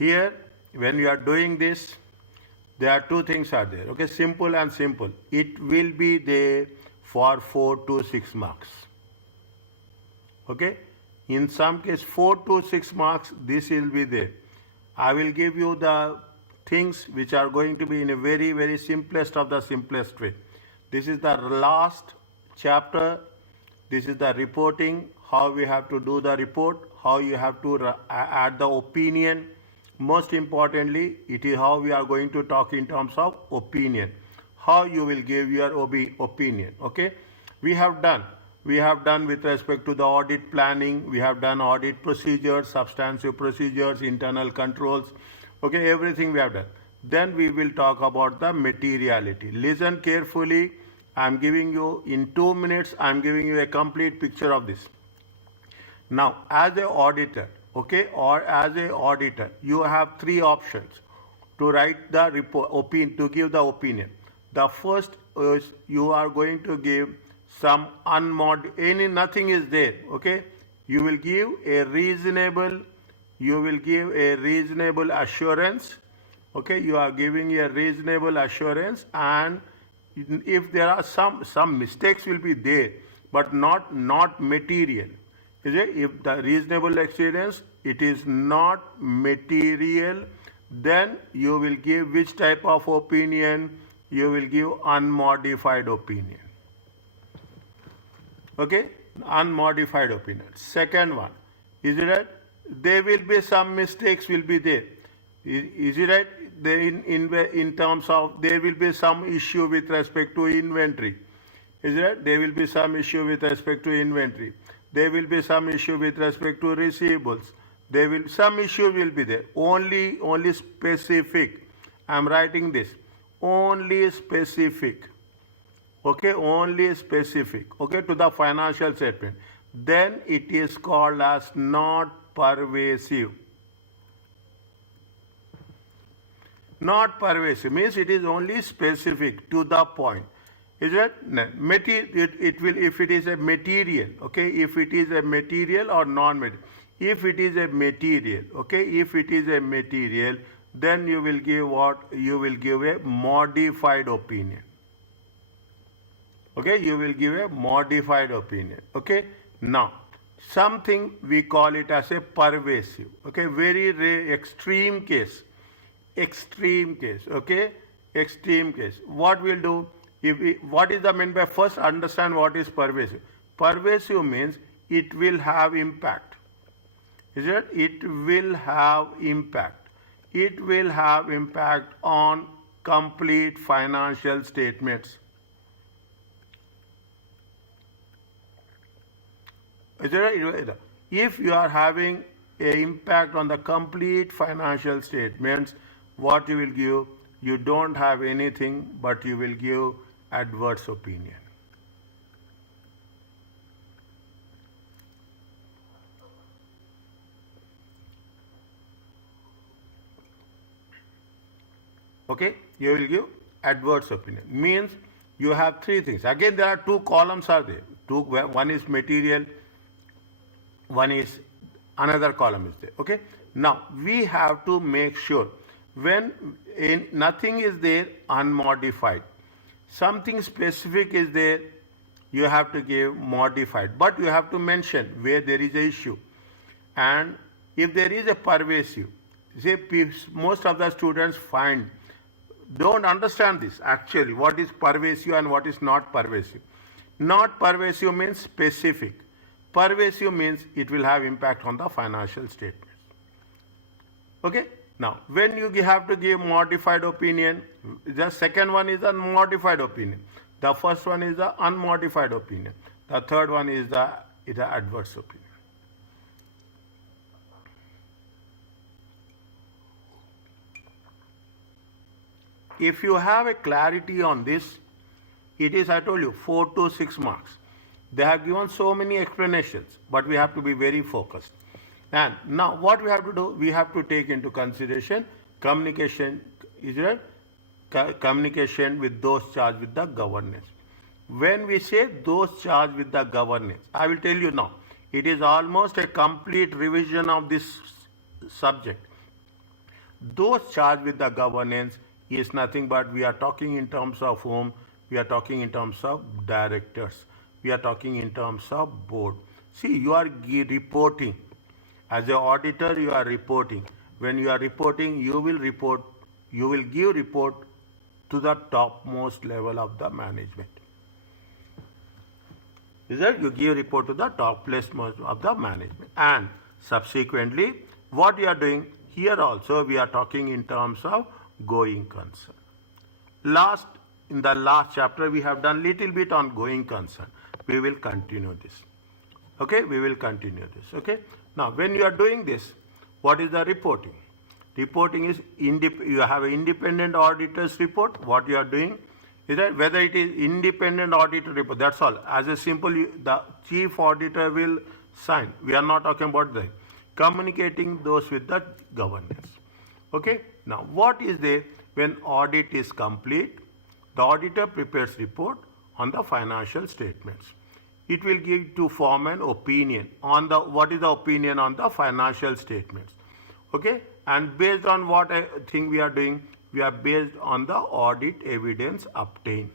Here, when you are doing this, there are two things are there. Okay, simple and simple. It will be there for 4 to 6 marks. Okay, in some case 4 to 6 marks, this will be there. I will give you the things which are going to be in a very, very simplest of the simplest way. This is the last chapter. This is the reporting, how we have to do the report, how you have to add the opinion. Most importantly, it is how we are going to talk in terms of opinion, how you will give your opinion. Okay, we have done with respect to the audit planning, we have done audit procedures, substantive procedures, internal controls. Okay, everything we have done. Then we will talk about the materiality. Listen carefully. I am giving you in 2 minutes, I am giving you a complete picture of this. Now, as an auditor, okay, or as an auditor, you have 3 options to write the report, to give the opinion. The first is you are going to give some nothing is there, okay. You will give a reasonable assurance, okay. You are giving a reasonable assurance, and if there are some mistakes will be there, but not material. Is it? If the reasonable assurance, it is not material, then you will give which type of opinion? You will give unmodified opinion. Okay, unmodified opinion. Second one, is it right? There will be some mistakes will be there. Is it right? In terms of there will be some issue with respect to inventory. Is it right? There will be some issue with respect to inventory. There will be some issue with respect to receivables. Some issue will be there. Only specific. I am writing this. Only specific. Okay, only specific. Okay, to the financial statement. Then it is called as not pervasive. Not pervasive means it is only specific, to the point. Is it? It will, if it is a material, okay, if it is a material or non-material. If it is a material, okay, if it is a material, then you will give what? You will give a modified opinion. Okay, you will give a modified opinion. Okay, now something we call it as a pervasive. Okay, very rare, extreme case. Extreme case. Okay, extreme case. What we'll do? What is the mean by first understand what is pervasive? Pervasive means it will have impact. Is it? It will have impact. It will have impact on complete financial statements. Is it? If you are having an impact on the complete financial statements, what you will give? You don't have anything, but you will give adverse opinion. Okay, you will give adverse opinion. Means you have 3 things. Again, there are 2 columns are there. One is material, one is another column is there. Okay. Now we have to make sure when nothing is there unmodified, something specific is there, you have to give modified, but you have to mention where there is a issue. And if there is a pervasive, say most of the students don't understand this actually, what is pervasive and what is not pervasive. Not pervasive means specific. Pervasive means it will have impact on the financial statements. Okay. Now, when you have to give modified opinion, the second one is a modified opinion. The first one is the unmodified opinion. The third one is the adverse opinion. If you have a clarity on this, it is, I told you, 4 to 6 marks. They have given so many explanations, but we have to be very focused. And now what we have to do? We have to take into consideration communication, is it? Communication with those charged with the governance. When we say those charged with the governance, I will tell you now, it is almost a complete revision of this subject. Those charged with the governance is nothing but we are talking in terms of whom? We are talking in terms of directors. We are talking in terms of board. See, you are reporting. As an auditor, you are reporting. When you are reporting, you will give report to the topmost level of the management. Is that you give report to the topmost of the management. And subsequently, what you are doing, here also we are talking in terms of going concern. In the last chapter, we have done little bit on going concern. We will continue this. Okay, we will continue this. Okay. Now, when you are doing this, what is the reporting? Reporting is you have an independent auditor's report. What you are doing is that whether it is independent auditor report, that's all. As a simple, the chief auditor will sign. We are not talking about the communicating those with the governance. Okay. Now, what is there when audit is complete? The auditor prepares report on the financial statements. It will give to form an opinion on what is the opinion on the financial statements. Okay, and based on what I think we are doing, we are based on the audit evidence obtained.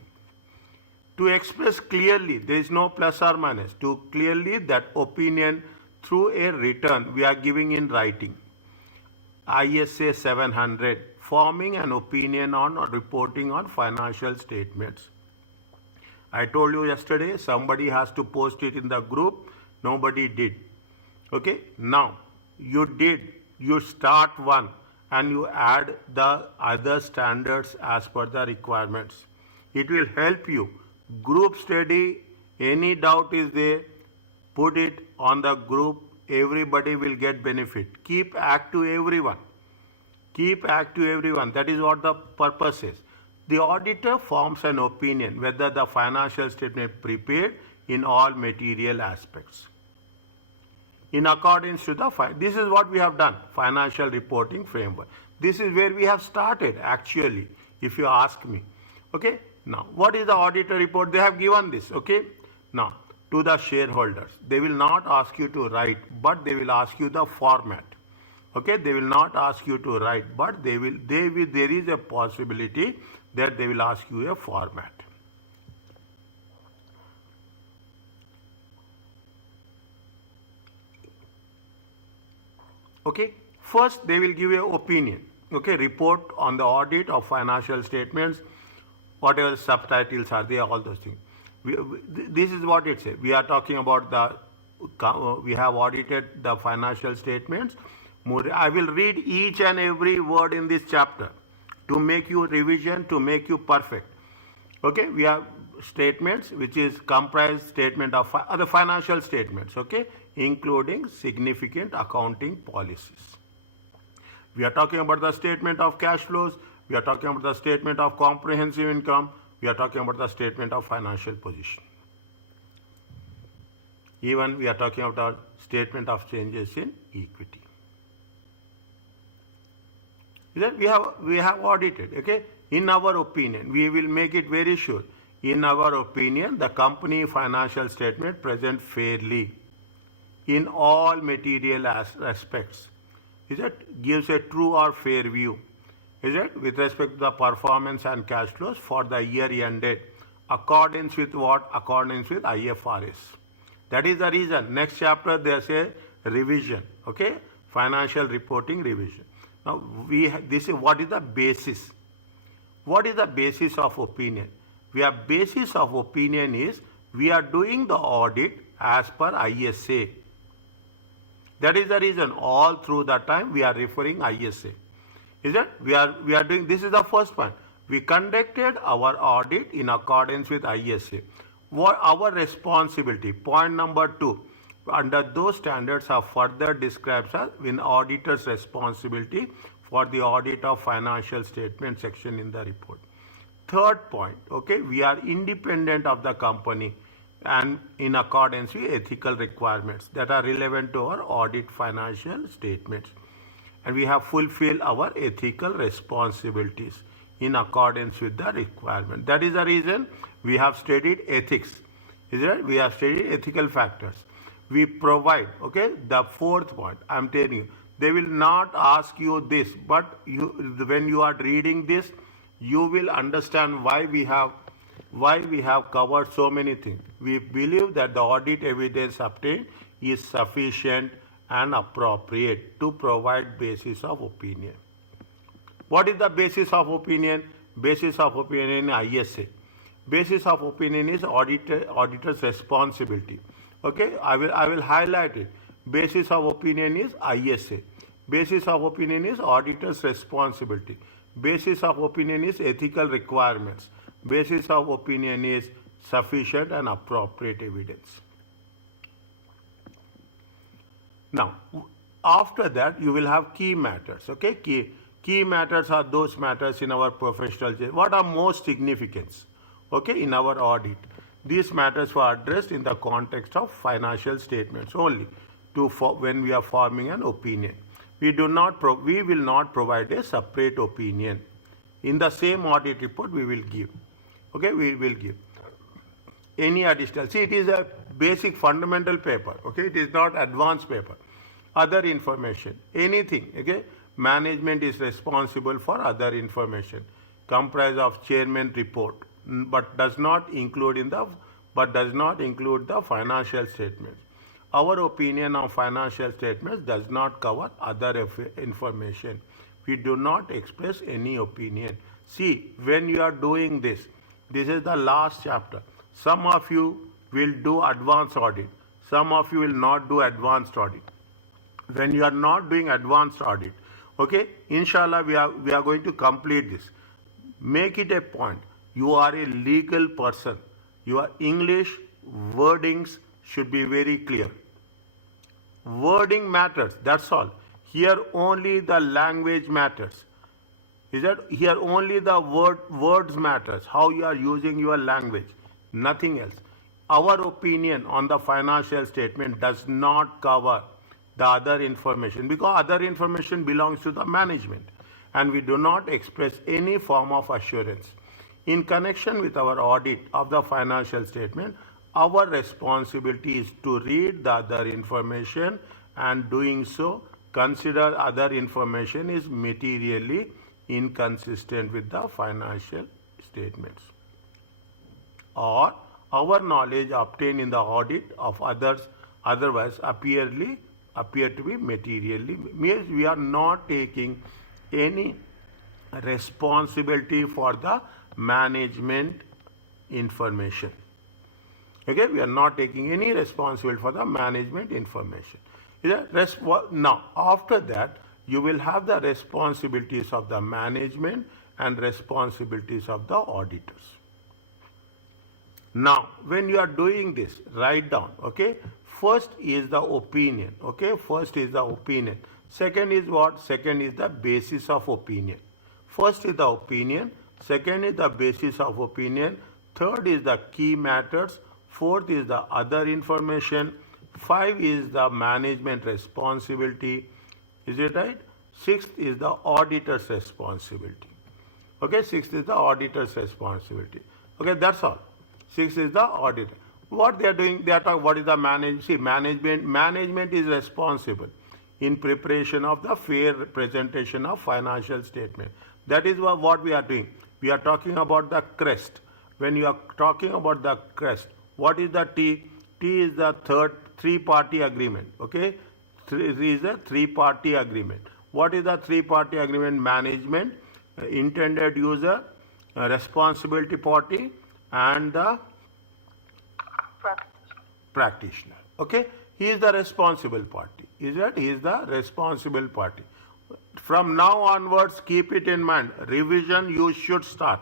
To express clearly, there is no plus or minus. To clearly that opinion through a return, we are giving in writing. ISA 700, forming an opinion on or reporting on financial statements. I told you yesterday, somebody has to post it in the group. Nobody did. Okay, now you did. You start one and you add the other standards as per the requirements. It will help you. Group study, any doubt is there, put it on the group. Everybody will get benefit. Keep active everyone. Keep active everyone. That is what the purpose is. The auditor forms an opinion whether the financial statement prepared in all material aspects. In accordance to this is what we have done, financial reporting framework. This is where we have started actually, if you ask me. Okay, now what is the auditor report? They have given this, okay. Now, to the shareholders, they will not ask you to write, but they will ask you the format. Okay, they will not ask you to write, but there is a possibility that they will ask you a format. Okay, first they will give you an opinion. Okay, report on the audit of financial statements, whatever the subtitles are there, all those things. This is what it says. We are talking about we have audited the financial statements. I will read each and every word in this chapter to make you revision, to make you perfect. Okay, we have statements which is comprised statement of other financial statements, okay, including significant accounting policies. We are talking about the statement of cash flows, we are talking about the statement of comprehensive income, we are talking about the statement of financial position. Even we are talking about the statement of changes in equity. That we have audited, okay. In our opinion, we will make it very sure. In our opinion, the company financial statement present fairly in all material aspects. Is it gives a true or fair view? Is it with respect to the performance and cash flows for the year ended, accordance with what? Accordance with IFRS. That is the reason. Next chapter there's a revision, okay? Financial reporting revision. Now this is what is the basis. What is the basis of opinion? Basis of opinion is we are doing the audit as per ISA. That is the reason all through that time we are referring ISA. Is it? We are doing, this is the first point. We conducted our audit in accordance with ISA. What our responsibility? Point number 2. Under those standards are further described as in auditor's responsibility for the audit of financial statement section in the report. Third point, okay, we are independent of the company and in accordance with ethical requirements that are relevant to our audit financial statements. And we have fulfilled our ethical responsibilities in accordance with the requirement. That is the reason we have studied ethics. Is it? We have studied ethical factors. We provide, okay, the fourth point, I am telling you, They will not ask you this, but when you are reading this, you will understand why we have covered so many things. We believe that the audit evidence obtained is sufficient and appropriate to provide basis of opinion. What is the basis of opinion? Basis of opinion in ISA. Basis of opinion is auditor's responsibility. Okay, I will highlight it. Basis of opinion is ISA. Basis of opinion is auditor's responsibility. Basis of opinion is ethical requirements. Basis of opinion is sufficient and appropriate evidence. Now, after that, you will have key matters. Okay, key matters are those matters in our professional what are most significance. Okay, in our audit, these matters were addressed in the context of financial statements only. When we are forming an opinion, we will not provide a separate opinion. In the same audit report, we will give. Okay, we will give any additional. See, it is a basic fundamental paper. Okay, it is not advanced paper. Other information, anything. Okay, management is responsible for other information, comprise of chairman report, but does not include the financial statements. Our opinion on financial statements does not cover other information. We do not express any opinion. See, when you are doing this is the last chapter. Some of you will do advanced audit. Some of you will not do advanced audit. When you are not doing advanced audit, okay, inshallah, we are going to complete this. Make it a point. You are a legal person. Your English wordings should be very clear. Wording matters, that's all. Here only the language matters. Is that here only the words matters, how you are using your language, nothing else. Our opinion on the financial statement does not cover the other information because other information belongs to the management and we do not express any form of assurance. In connection with our audit of the financial statement, our responsibility is to read the other information and doing so, consider other information is materially inconsistent with the financial statements. Or our knowledge obtained in the audit of others otherwise appear to be materially, means we are not taking any responsibility for the management information. Okay, we are not taking any responsibility for the management information. Now, after that, you will have the responsibilities of the management and responsibilities of the auditors. Now, when you are doing this, write down, okay? First is the opinion, okay? First is the opinion. Second is what? Second is the basis of opinion. First is the opinion. Second is the basis of opinion. Third is the key matters. Fourth is the other information. 5 is the management responsibility. Is it right? Sixth is the auditor's responsibility. Okay, sixth is the auditor's responsibility. Okay, that's all. Sixth is the auditor. What they are doing, they are talking, what is the management is responsible in preparation of the fair presentation of financial statement. That is what we are doing. We are talking about the crest. When you are talking about the crest, what is the T? T is the three-party agreement. Okay, is a three-party agreement. What is the three-party agreement? Management, intended user, responsibility party, and the practitioner. Okay, he is the responsible party. Is that he is the responsible party? From now onwards, keep it in mind. Revision you should start.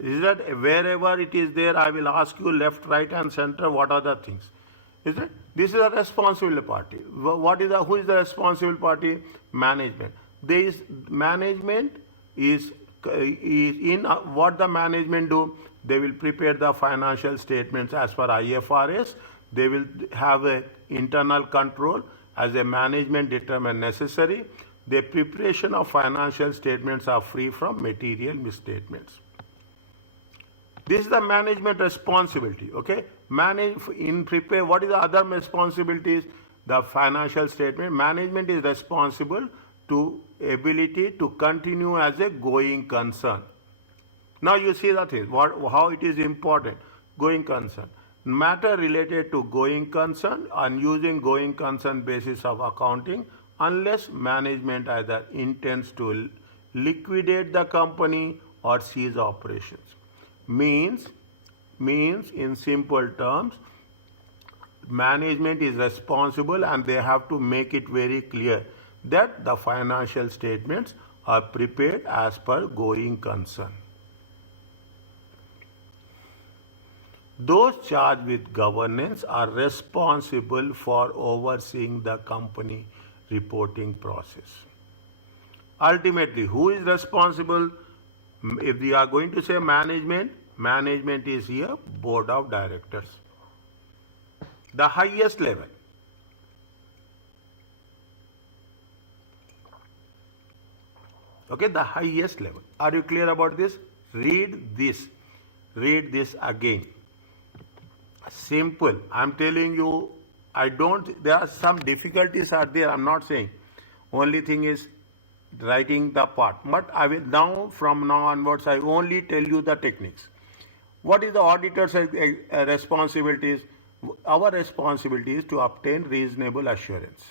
Is that wherever it is there, I will ask you left, right, and center. What are the things? Is it? This is a responsible party. Who is the responsible party? Management. Management is in what the management do? They will prepare the financial statements as per IFRS. They will have an internal control as a management determine necessary. The preparation of financial statements are free from material misstatements. This is the management responsibility. Okay, what is the other responsibilities? the financial statement, management is responsible to ability to continue as a going concern. Now you see that is how it is important. Going concern. Matter related to going concern and using going concern basis of accounting unless management either intends to liquidate the company or cease operations. Means in simple terms, management is responsible and they have to make it very clear that the financial statements are prepared as per going concern. Those charged with governance are responsible for overseeing the company reporting process. Ultimately, who is responsible? If we are going to say management, management is here, board of directors. The highest level. Okay, the highest level. Are you clear about this? Read this. Read this again. Simple. I'm telling you, there are some difficulties are there, I'm not saying. Only thing is writing the part. But I will now, from now onwards, I only tell you the techniques. What is the auditor's responsibilities? Our responsibility is to obtain reasonable assurance.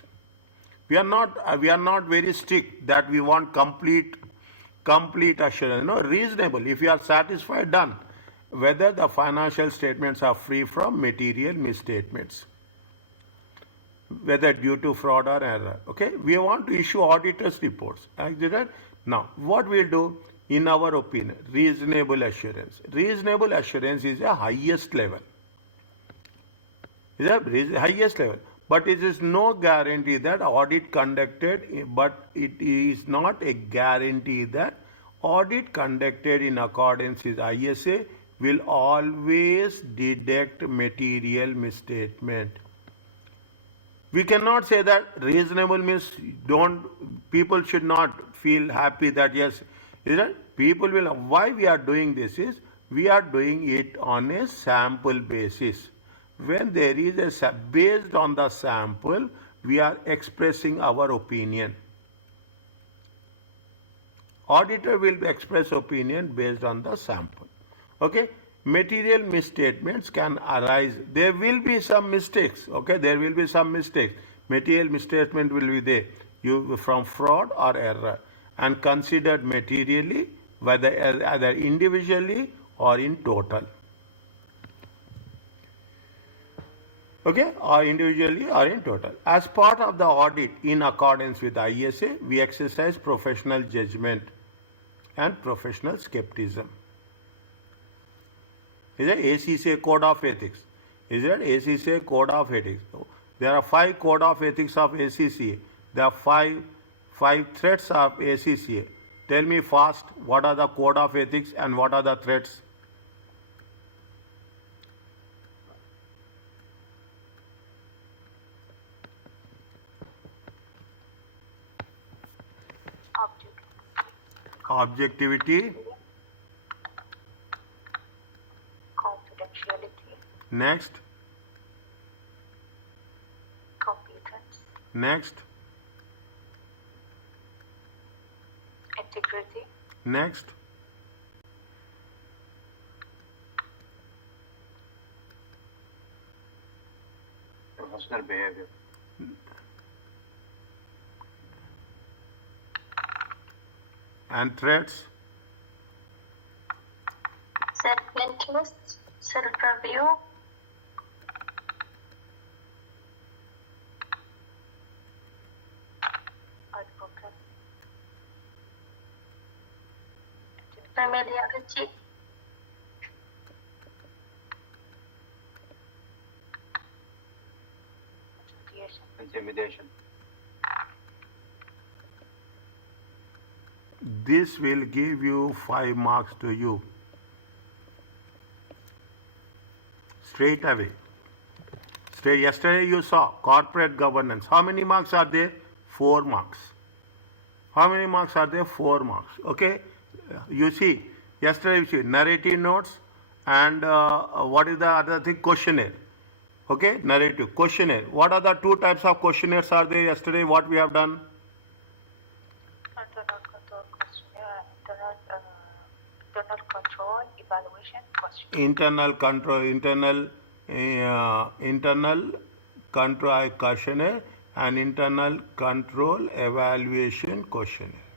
We are not very strict that we want complete assurance. No, reasonable. If you are satisfied, done. Whether the financial statements are free from material misstatements, whether due to fraud or error. Okay, we want to issue auditors reports. Now, what we'll do, in our opinion, reasonable assurance. Reasonable assurance is the highest level. Is the highest level. But it is no guarantee that audit conducted, but it is not a guarantee that audit conducted in accordance with ISA will always detect material misstatement. We cannot say that reasonable means people should not feel happy that yes, people will, why we are doing this is, we are doing it on a sample basis. When there is based on the sample, we are expressing our opinion. Auditor will express opinion based on the sample. Okay, material misstatements can arise. There will be some mistakes. Okay, there will be some mistakes. Material misstatement will be there from fraud or error and considered materially, whether either individually or in total. Okay, or individually or in total. As part of the audit in accordance with ISA, we exercise professional judgment and professional skepticism. Is it ACCA Code of Ethics? Is it ACCA Code of Ethics? There are 5 Code of Ethics of ACCA. There are 5 threats of ACCA. Tell me fast, what are the Code of Ethics and what are the threats? Objectivity. Confidentiality. Next. Competence. Next. Integrity. Next. Professional behavior. And threats. Self-interest. Self-review. Advocate. Familiarity. Intimidation. This will give you 5 marks to you. Straight away. Yesterday you saw corporate governance. How many marks are there? 4 marks. How many marks are there? 4 marks. Okay. You see, yesterday you see narrative notes and what is the other thing? Questionnaire. Okay, narrative. Questionnaire. What are the two types of questionnaires are there yesterday? What we have done? Internal control questionnaire, internal control evaluation questionnaire. Internal control questionnaire and internal control evaluation questionnaire.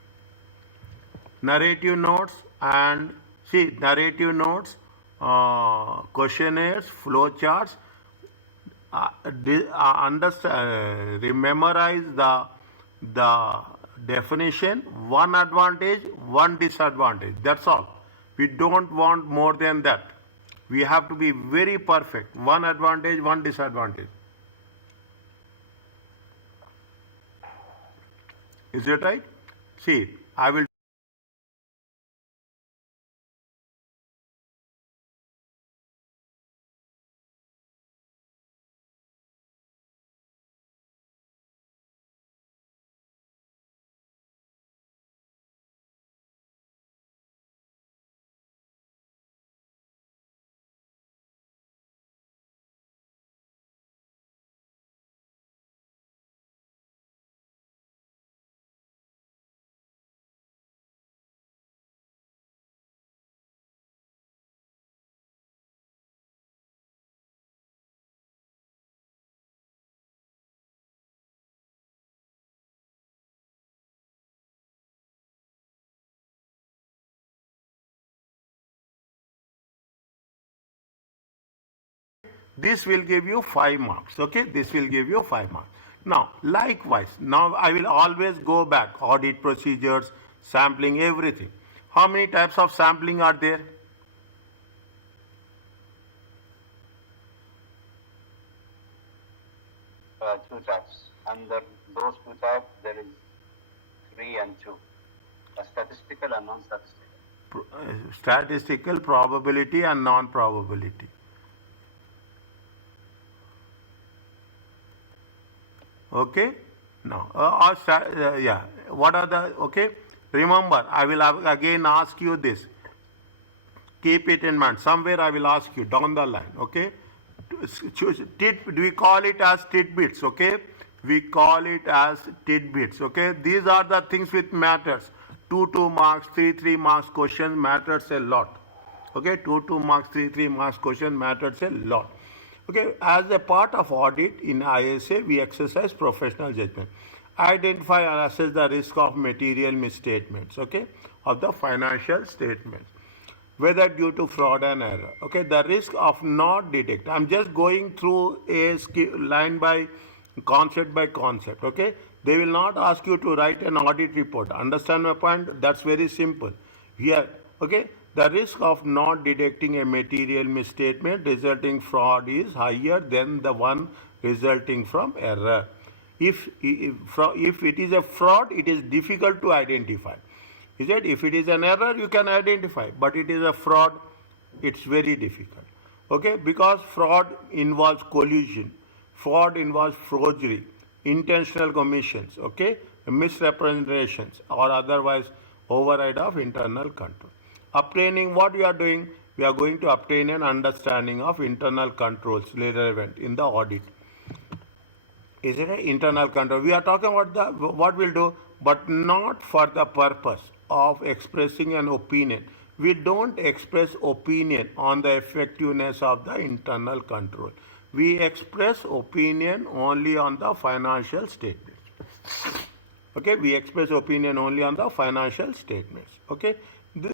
Narrative notes and see narrative notes, questionnaires, flowcharts. Memorize the definition, one advantage, one disadvantage. That's all. We don't want more than that. We have to be very perfect. One advantage, one disadvantage. Is it right? See, I will. This will give you 5 marks. Okay, this will give you 5 marks. Now, likewise, now I will always go back. Audit procedures, sampling, everything. How many types of sampling are there? Two types. Under those two types, there is 3 and 2. Statistical and non-statistical. Statistical, probability and non-probability. Okay. Now, yeah. What are the, okay? Remember, I will again ask you this. Keep it in mind. Somewhere I will ask you down the line. Okay. Choose we call it as tidbits. Okay. We call it as tidbits. Okay. These are the things which matters. 2 marks, 3 marks question matters a lot. Okay. 2 marks, 3 marks question matters a lot. Okay, as a part of audit in ISA, we exercise professional judgment. Identify and assess the risk of material misstatements, okay, of the financial statements, whether due to fraud and error. Okay, the risk of not detect. I'm just going through a line by concept, okay. They will not ask you to write an audit report. Understand my point? That's very simple. Here, okay. The risk of not detecting a material misstatement resulting fraud is higher than the one resulting from error. If it is a fraud, it is difficult to identify. Is it? If it is an error, you can identify. But it is a fraud, it's very difficult. Okay? Because fraud involves collusion. Fraud involves forgery, intentional commissions, okay? Misrepresentations or otherwise override of internal control. Obtaining what we are doing, we are going to obtain an understanding of internal controls relevant in the audit. Is it an internal control? We are talking about what we'll do, but not for the purpose of expressing an opinion. We don't express opinion on the effectiveness of the internal control. We express opinion only on the financial statements. Okay, we express opinion only on the financial statements. Okay.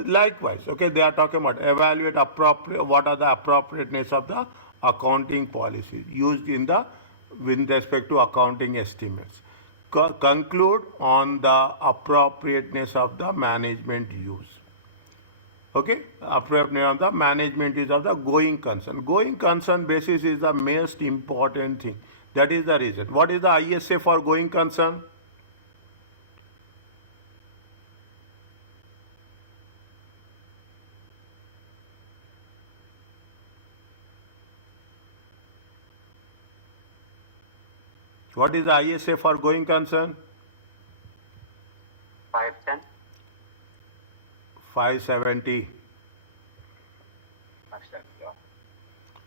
Likewise, okay, they are talking about evaluate what are the appropriateness of the accounting policies used with respect to accounting estimates. Conclude on the appropriateness of the management use. Okay, appropriateness of the management use of the going concern. Going concern basis is the most important thing. That is the reason. What is the ISA for going concern? What is the ISA for going concern? 510. 570. 570.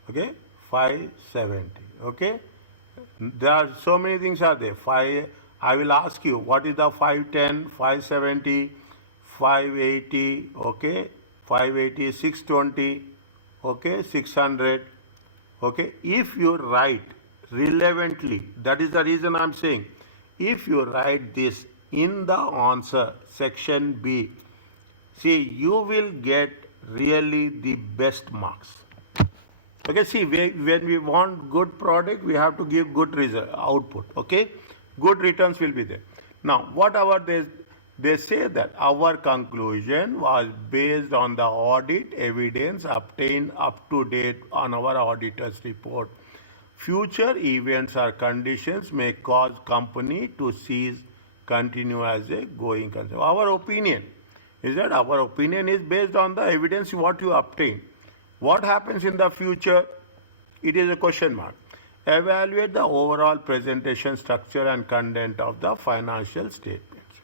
Okay, 570. Okay, there are so many things are there. I will ask you what is the 510, 570, 580, okay, 580, 620, okay, 600, okay. If you write relevantly, that is the reason I'm saying, if you write this in the answer section B, see, you will get really the best marks. Okay, see, when we want good product, we have to give good result, output, okay? Good returns will be there. Now, whatever they say that our conclusion was based on the audit evidence obtained up to date on our auditor's report. Future events or conditions may cause company to cease continue as a going concern. Our opinion is that our opinion is based on the evidence what you obtain. What happens in the future? It is a question mark. Evaluate the overall presentation structure and content of the financial statements.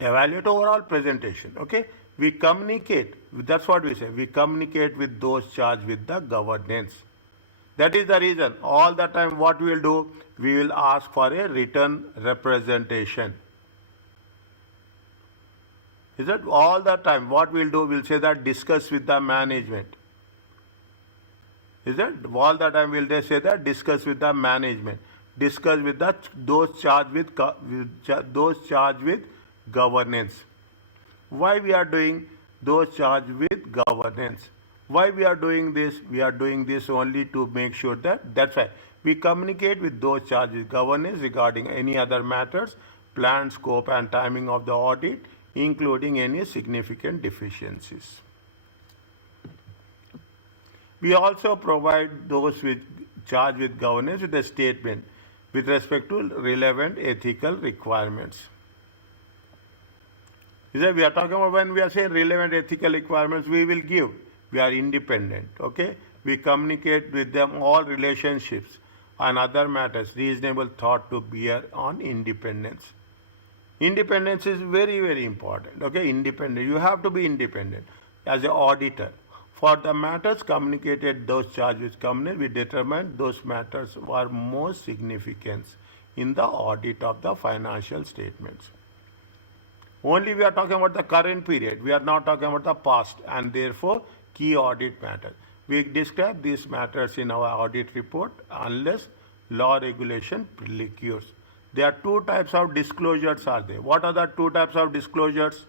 Evaluate overall presentation. Okay, we communicate. That's what we say. We communicate with those charged with the governance. That is the reason. All the time, what we will do, we will ask for a written representation. Is that all the time? What we'll do, we'll say that discuss with the management. Is that all the time? We'll say that discuss with the management. Discuss with those charged with governance. Why we are doing those charged with governance? Why we are doing this? We are doing this only to make sure that's why we communicate with those charged with governance regarding any other matters, plan, scope, and timing of the audit, including any significant deficiencies. We also provide those charged with governance with a statement with respect to relevant ethical requirements. We are talking about when we are saying relevant ethical requirements, we will give. We are independent, okay? We communicate with them all relationships and other matters, reasonable thought to bear on independence. Independence is very, very important, okay? Independent. You have to be independent as an auditor. For the matters communicated, those charged with company, we determine those matters were most significant in the audit of the financial statements. Only we are talking about the current period. We are not talking about the past, and therefore key audit matters. We describe these matters in our audit report unless law regulation precludes. There are two types of disclosures are there. What are the two types of disclosures?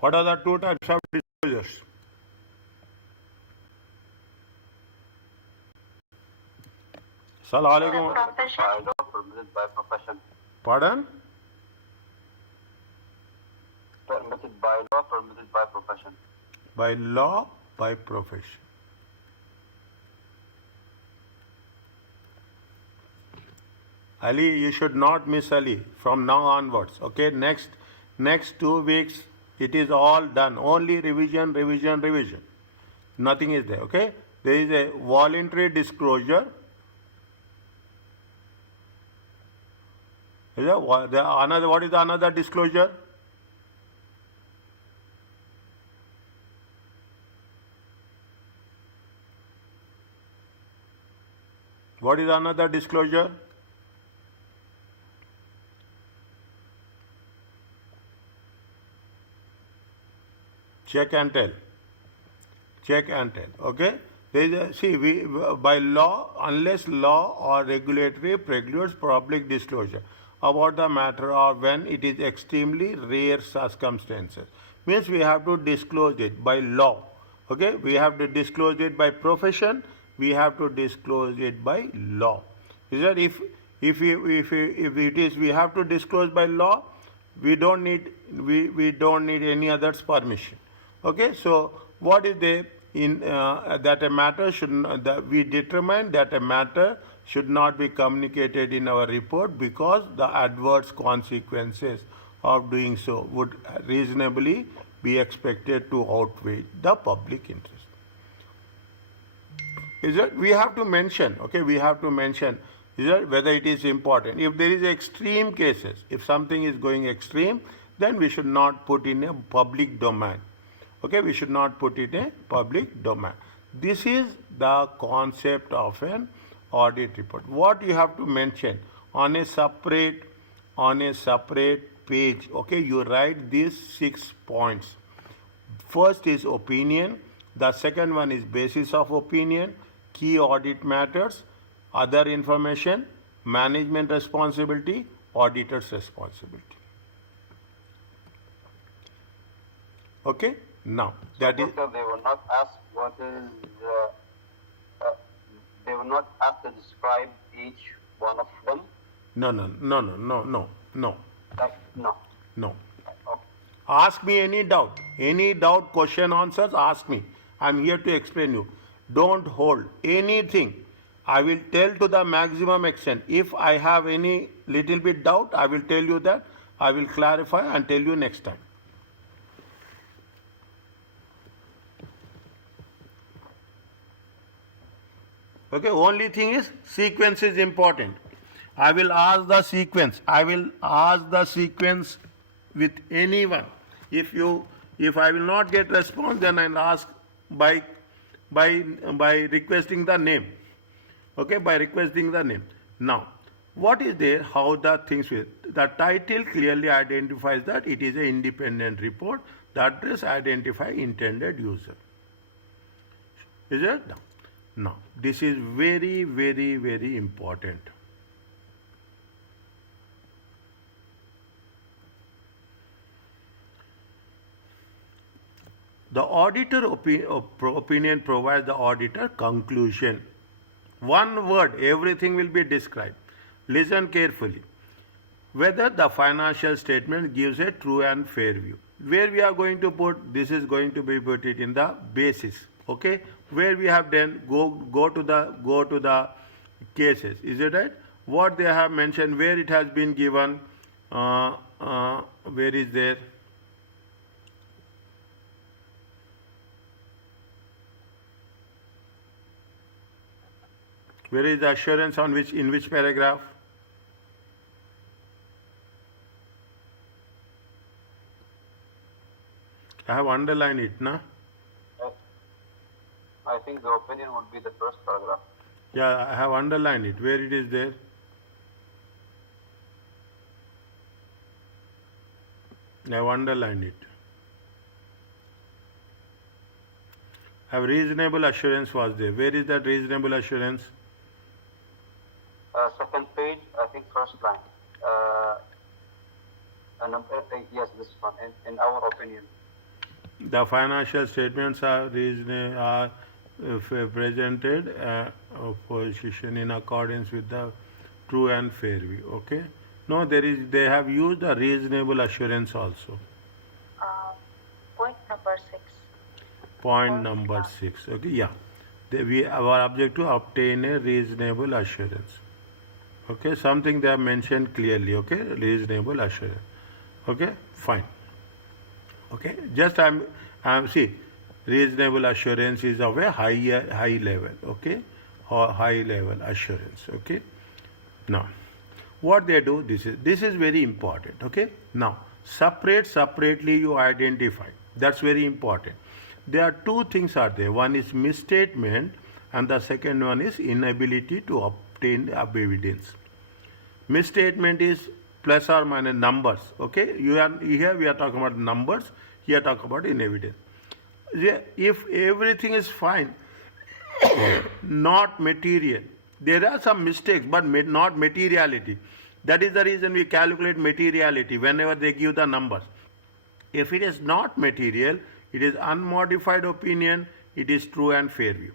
What are the two types of disclosures? Assalamu alaikum. By law, permitted by profession. Pardon? Permitted by law, permitted by profession. By law, by profession. Ali, you should not miss Ali from now onwards. Okay, next 2 weeks, it is all done. Only revision, revision, revision. Nothing is there. Okay, there is a voluntary disclosure. What is the another disclosure? What is another disclosure? Check and tell. Check and tell. Okay. See, by law, unless law or regulatory precludes public disclosure about the matter or when it is extremely rare circumstances, means we have to disclose it by law. Okay, we have to disclose it by profession. We have to disclose it by law. Is that if it is we have to disclose by law, we don't need any other's permission. Okay, so what is there in that a matter should not, we determine that a matter should not be communicated in our report because the adverse consequences of doing so would reasonably be expected to outweigh the public interest. is it? We have to mention, okay, we have to mention, is it, whether it is important. If there is extreme cases, if something is going extreme, then we should not put in a public domain. Okay, we should not put it in a public domain. This is the concept of an audit report. What you have to mention on a separate page, okay, you write these 6 points. First is opinion, the second one is basis of opinion, key audit matters, other information, management responsibility, auditor's responsibility. Okay, now that is. Doctor, they will not ask what is. They will not ask to describe each one of them. No. No. No. Okay. Ask me any doubt, question, answers, ask me. I'm here to explain you. Don't hold anything. I will tell to the maximum extent. If I have any little bit doubt, I will tell you that. I will clarify and tell you next time. Okay, only thing is sequence is important. I will ask the sequence. I will ask the sequence with anyone. If I will not get response, then I'll ask by requesting the name. Okay, by requesting the name. Now, what is there? How the things will. The title clearly identifies that it is an independent report. The address identify intended user. Is it? Now, this is very, very, very important. The auditor opinion provides the auditor conclusion. One word, everything will be described. Listen carefully. Whether the financial statement gives a true and fair view. Where we are going to put, this is going to be put it in the basis. Okay, where we have done, go to the cases. Is it right? What they have mentioned, where it has been given, where is there? Where is the assurance on which, in which paragraph? I have underlined it, na? I think the opinion would be the first paragraph. Yeah, I have underlined it. Where it is there? I have underlined it. Have reasonable assurance was there. Where is that reasonable assurance? Second page, I think first line. Yes, this one. In our opinion. The financial statements are presented position in accordance with the true and fair view. Okay. No, they have used a reasonable assurance also. Point number 6. Point number 6. Okay. Yeah. Our object to obtain a reasonable assurance. Okay. Something they have mentioned clearly. Okay. Reasonable assurance. Okay. Fine. Okay. Just see. Reasonable assurance is of a high level, okay, or high level assurance, okay. Now, what they do, this is very important, okay. Now, separately you identify. That's very important. There are two things are there. One is misstatement, and the second one is inability to obtain evidence. Misstatement is plus or minus numbers, okay. Here we are talking about numbers. Here talk about in evidence. If everything is fine, not material, there are some mistakes, but not materiality. That is the reason we calculate materiality whenever they give the numbers. If it is not material, it is unmodified opinion, it is true and fair view.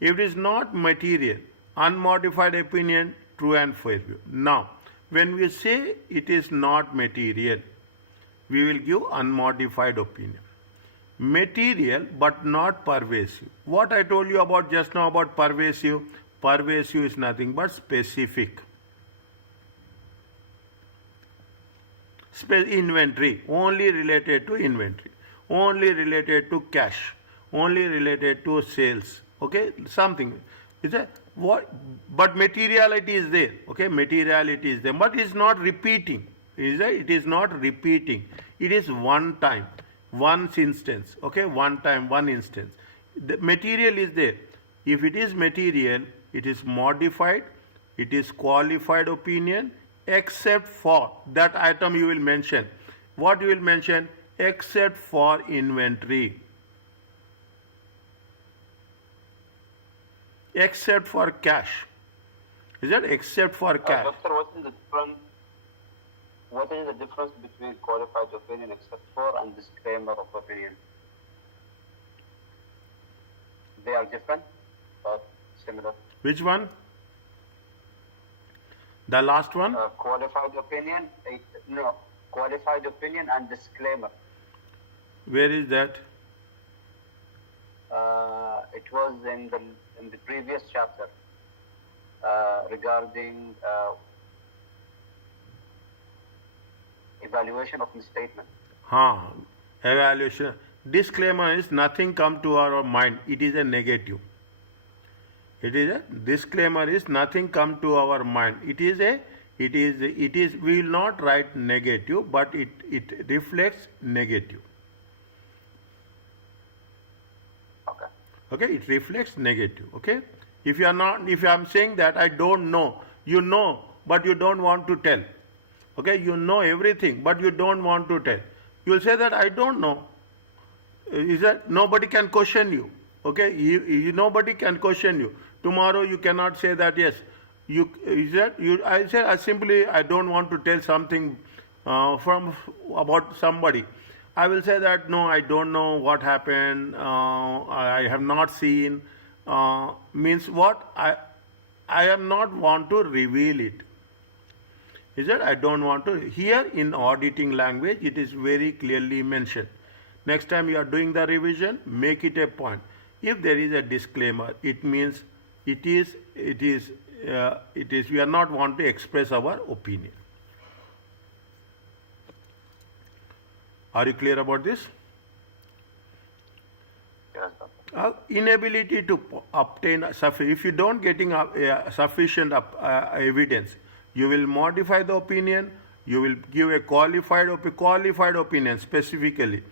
If it is not material, unmodified opinion, true and fair view. Now, when we say it is not material, we will give unmodified opinion. Material but not pervasive. What I told you about just now about pervasive is nothing but specific. Inventory, only related to inventory, only related to cash, only related to sales, Okay, something. Is a what? But materiality is there. Okay, materiality is there, but it's not repeating. It is not repeating. It is one time, one instance. Okay, one time, one instance. The material is there. If it is material, it is modified. It is qualified opinion, except for that item you will mention. What you will mention? Except for inventory. Except for cash. Is that except for cash? Doctor, what is the difference between qualified opinion except for and disclaimer of opinion? They are different or similar? Which one? The last one? Qualified opinion, no, qualified opinion and disclaimer. Where is that? It was in the previous chapter regarding evaluation of misstatement. Evaluation. Disclaimer is nothing come to our mind. It is a negative. It is a disclaimer is nothing come to our mind. We will not write negative, but it reflects negative. Okay, it reflects negative. Okay, if I am saying that I don't know, you know, but you don't want to tell. Okay, you know everything, but you don't want to tell. You will say that I don't know. Is that nobody can question you? Okay, nobody can question you. Tomorrow you cannot say that yes. I say I don't want to tell something about somebody. I will say that no, I don't know what happened. I have not seen. Means what? I am not want to reveal it. Is that I don't want to. Here in auditing language, it is very clearly mentioned. Next time you are doing the revision, make it a point. If there is a disclaimer, it means we are not want to express our opinion. Are you clear about this? Yes, Inability to obtain if you don't getting sufficient evidence, you will modify the opinion. You will give a qualified opinion specifically.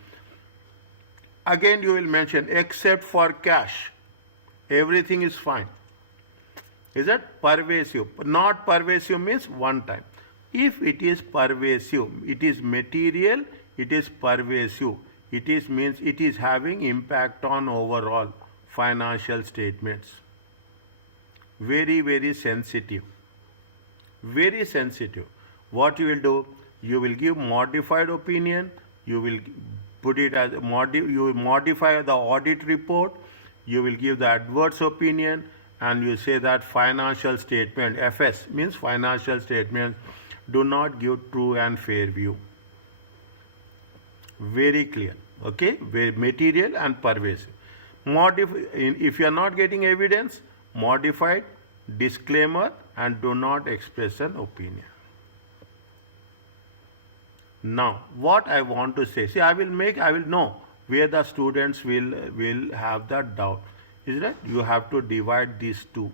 Again, you will mention except for cash, everything is fine. Is that pervasive? Not pervasive means one time. If it is pervasive, it is material, it is pervasive. Means it is having impact on overall financial statements. Very, very sensitive. Very sensitive. What you will do? You will give modified opinion. You will put it as you will modify the audit report. You will give the adverse opinion, and you say that financial statement, FS means financial statements, do not give true and fair view. Very clear. Okay, very material and pervasive. If you are not getting evidence, modified, disclaimer, and do not express an opinion. Now, what I want to say, see, I will know where the students will have that doubt. Is that you have to divide these two.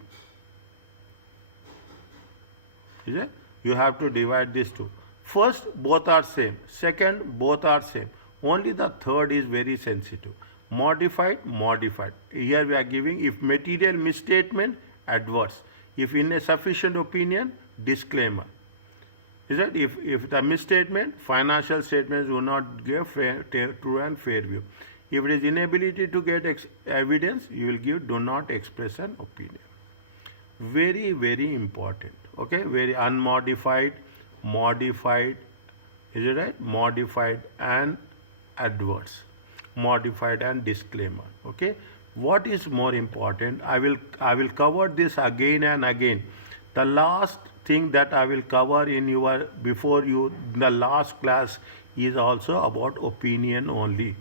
Is it? You have to divide these two. First, both are same. Second, both are same. Only the third is very sensitive. Modified. Here we are giving if material misstatement, adverse. If in a sufficient opinion, disclaimer. Is that if the misstatement, financial statements do not give true and fair view. If it is inability to get evidence, you will give do not express an opinion. Very, very important. Okay, very unmodified, modified, is it right? Modified and adverse, modified and disclaimer. Okay, what is more important? I will cover this again and again. The last thing that I will cover in the last class is also about opinion only.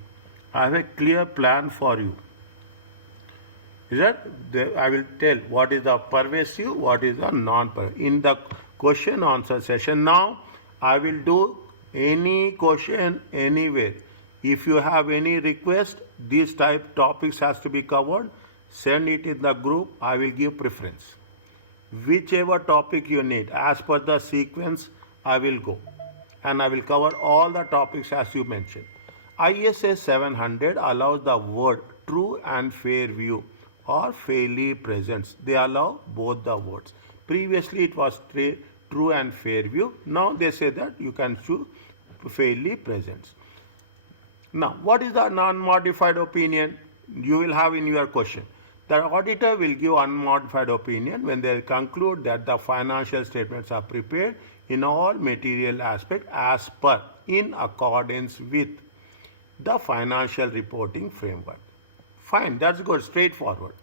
I have a clear plan for you. Is that I will tell what is the pervasive, what is the non-pervasive in the question answer session. Now I will do any question anywhere. If you have any request, these type topics has to be covered. Send it in the group. I will give preference. Whichever topic you need, as per the sequence, I will go. And I will cover all the topics as you mentioned. ISA 700 allows the word true and fair view or fairly presents. They allow both the words. Previously it was true and fair view. Now they say that you can choose fairly presents. Now, what is the non-modified opinion? You will have in your question. The auditor will give unmodified opinion when they conclude that the financial statements are prepared in all material aspects as per, in accordance with the financial reporting framework. Fine, that's good, straightforward.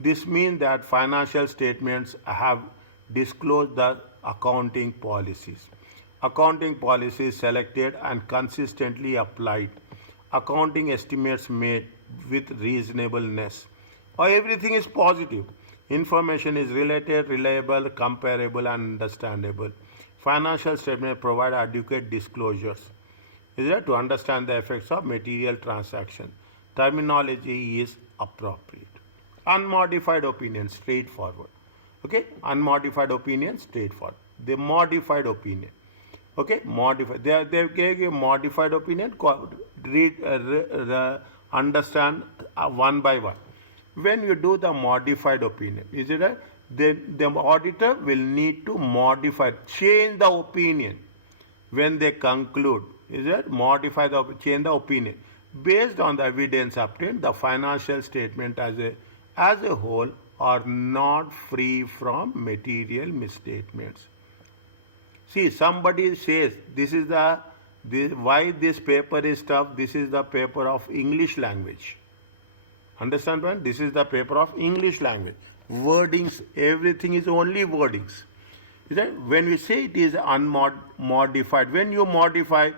This means that financial statements have disclosed the accounting policies. Accounting policies selected and consistently applied. Accounting estimates made with reasonableness. Or everything is positive. Information is related, reliable, comparable, and understandable. Financial statements provide adequate disclosures. Is that to understand the effects of material transaction? Terminology is appropriate. Unmodified opinion, straightforward. Okay, unmodified opinion, straightforward. The modified opinion. Okay, modified. They gave you modified opinion. Understand one by one. When you do the modified opinion, is it right? Then the auditor will need to modify, change the opinion when they conclude. Is it modify the change the opinion based on the evidence obtained? The financial statement as a whole are not free from material misstatements. See, somebody says this is why this paper is tough. This is the paper of English language. Understand one? This is the paper of English language. Wordings, everything is only wordings. Is that when we say it is unmodified, when you modify,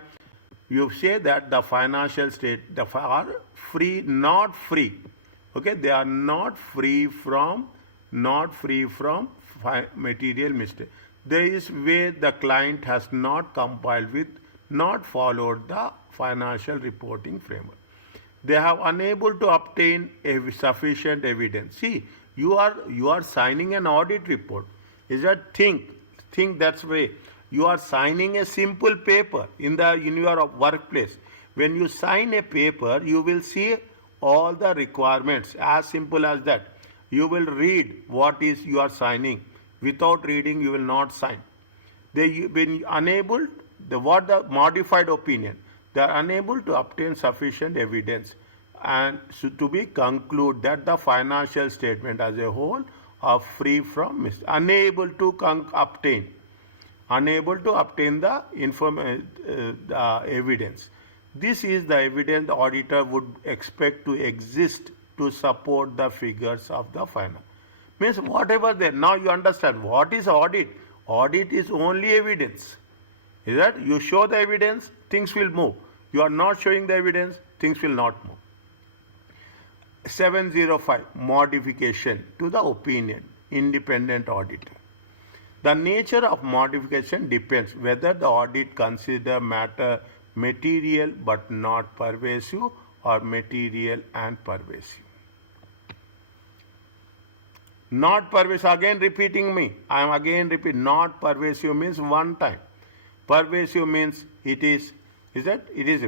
you say that the financial state are free, not free. Okay, they are not free from material mistake. There is where the client has not complied with, not followed the financial reporting framework. They have unable to obtain sufficient evidence. See, you are signing an audit report. Is that think that's way. You are signing a simple paper in your workplace. When you sign a paper, you will see all the requirements, as simple as that. You will read what is you are signing. Without reading, you will not sign. They been unable, the modified opinion, they are unable to obtain sufficient evidence and to be conclude that the financial statement as a whole are free from unable to obtain the evidence. This is the evidence the auditor would expect to exist to support the figures of the final. Means whatever there. Now you understand what is audit. Audit is only evidence. Is that you show the evidence, things will move. You are not showing the evidence, things will not move. 705, modification to the opinion, independent auditor. The nature of modification depends whether the audit consider matter material but not pervasive or material and pervasive. Not pervasive, again repeating me. I am again repeating. Not pervasive means one time. Pervasive means it is that? It is.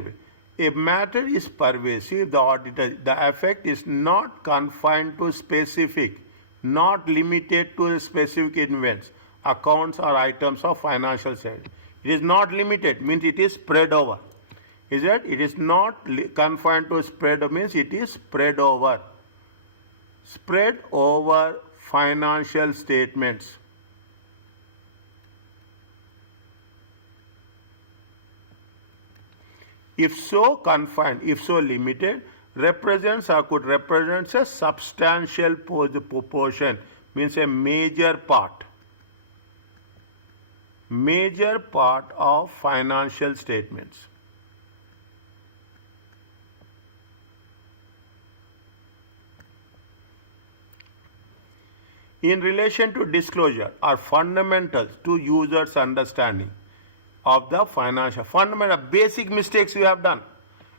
A matter is pervasive, the effect is not confined to specific, not limited to specific events, accounts or items of financial statement. It is not limited, means it is spread over. Is that? It is not confined to spread, means it is spread over. Spread over financial statements. If so confined, if so limited, represents or could represent a substantial proportion, means a major part of financial statements. In relation to disclosure are fundamentals to users' understanding of the financial fundamental basic mistakes you have done.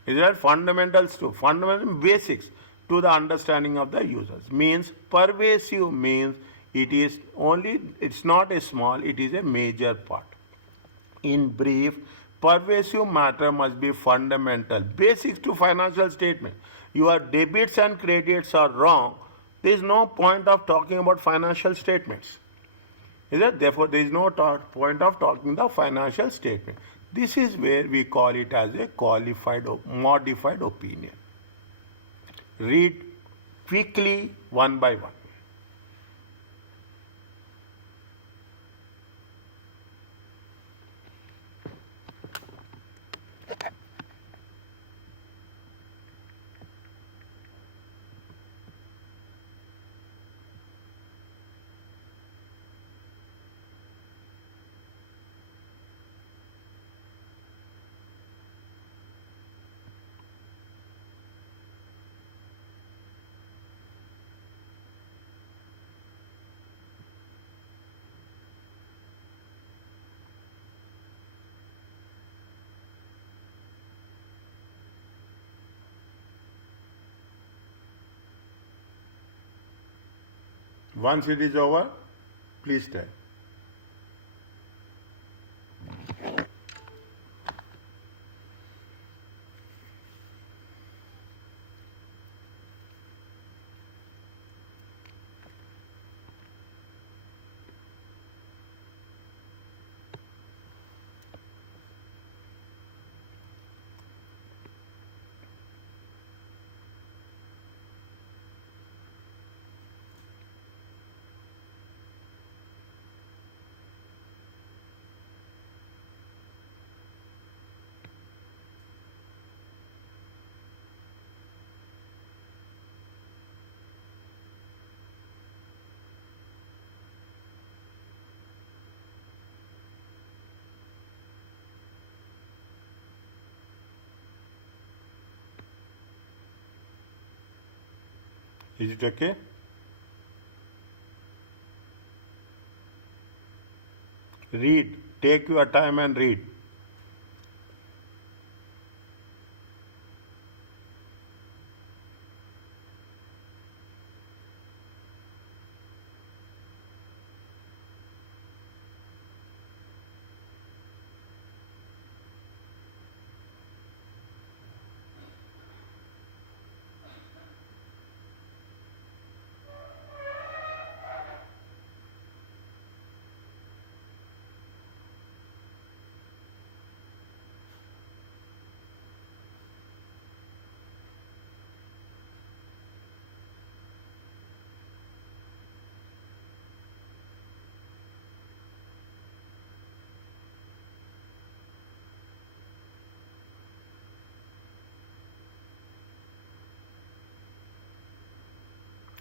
Is that fundamentals to fundamental basics? to the understanding of the users. Means pervasive means it's not a small, it is a major part. In brief, pervasive matter must be fundamental, basics to financial statement. Your debits and credits are wrong. There is no point of talking about financial statements. Is it? Therefore, there is no point of talking the financial statement. This is where we call it as a qualified or modified opinion. Read quickly one by one. Once it is over, please tell. Is it okay? Read. Take your time and read.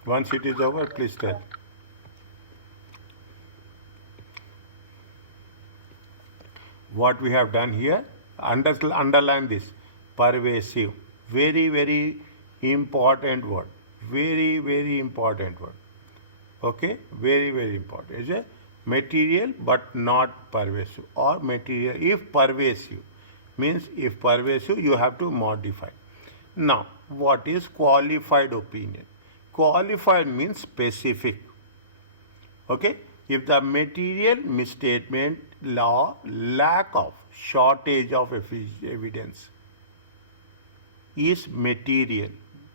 Once it is over, please tell. What we have done here, underline this, pervasive. Very, very important word. Very, very important word. Okay? Very, very important. Is a material but not pervasive, or material if pervasive. Means if pervasive, you have to modify. Now, what is qualified opinion? Qualified means specific. Okay? If the material misstatement, law, lack of, shortage of evidence is material.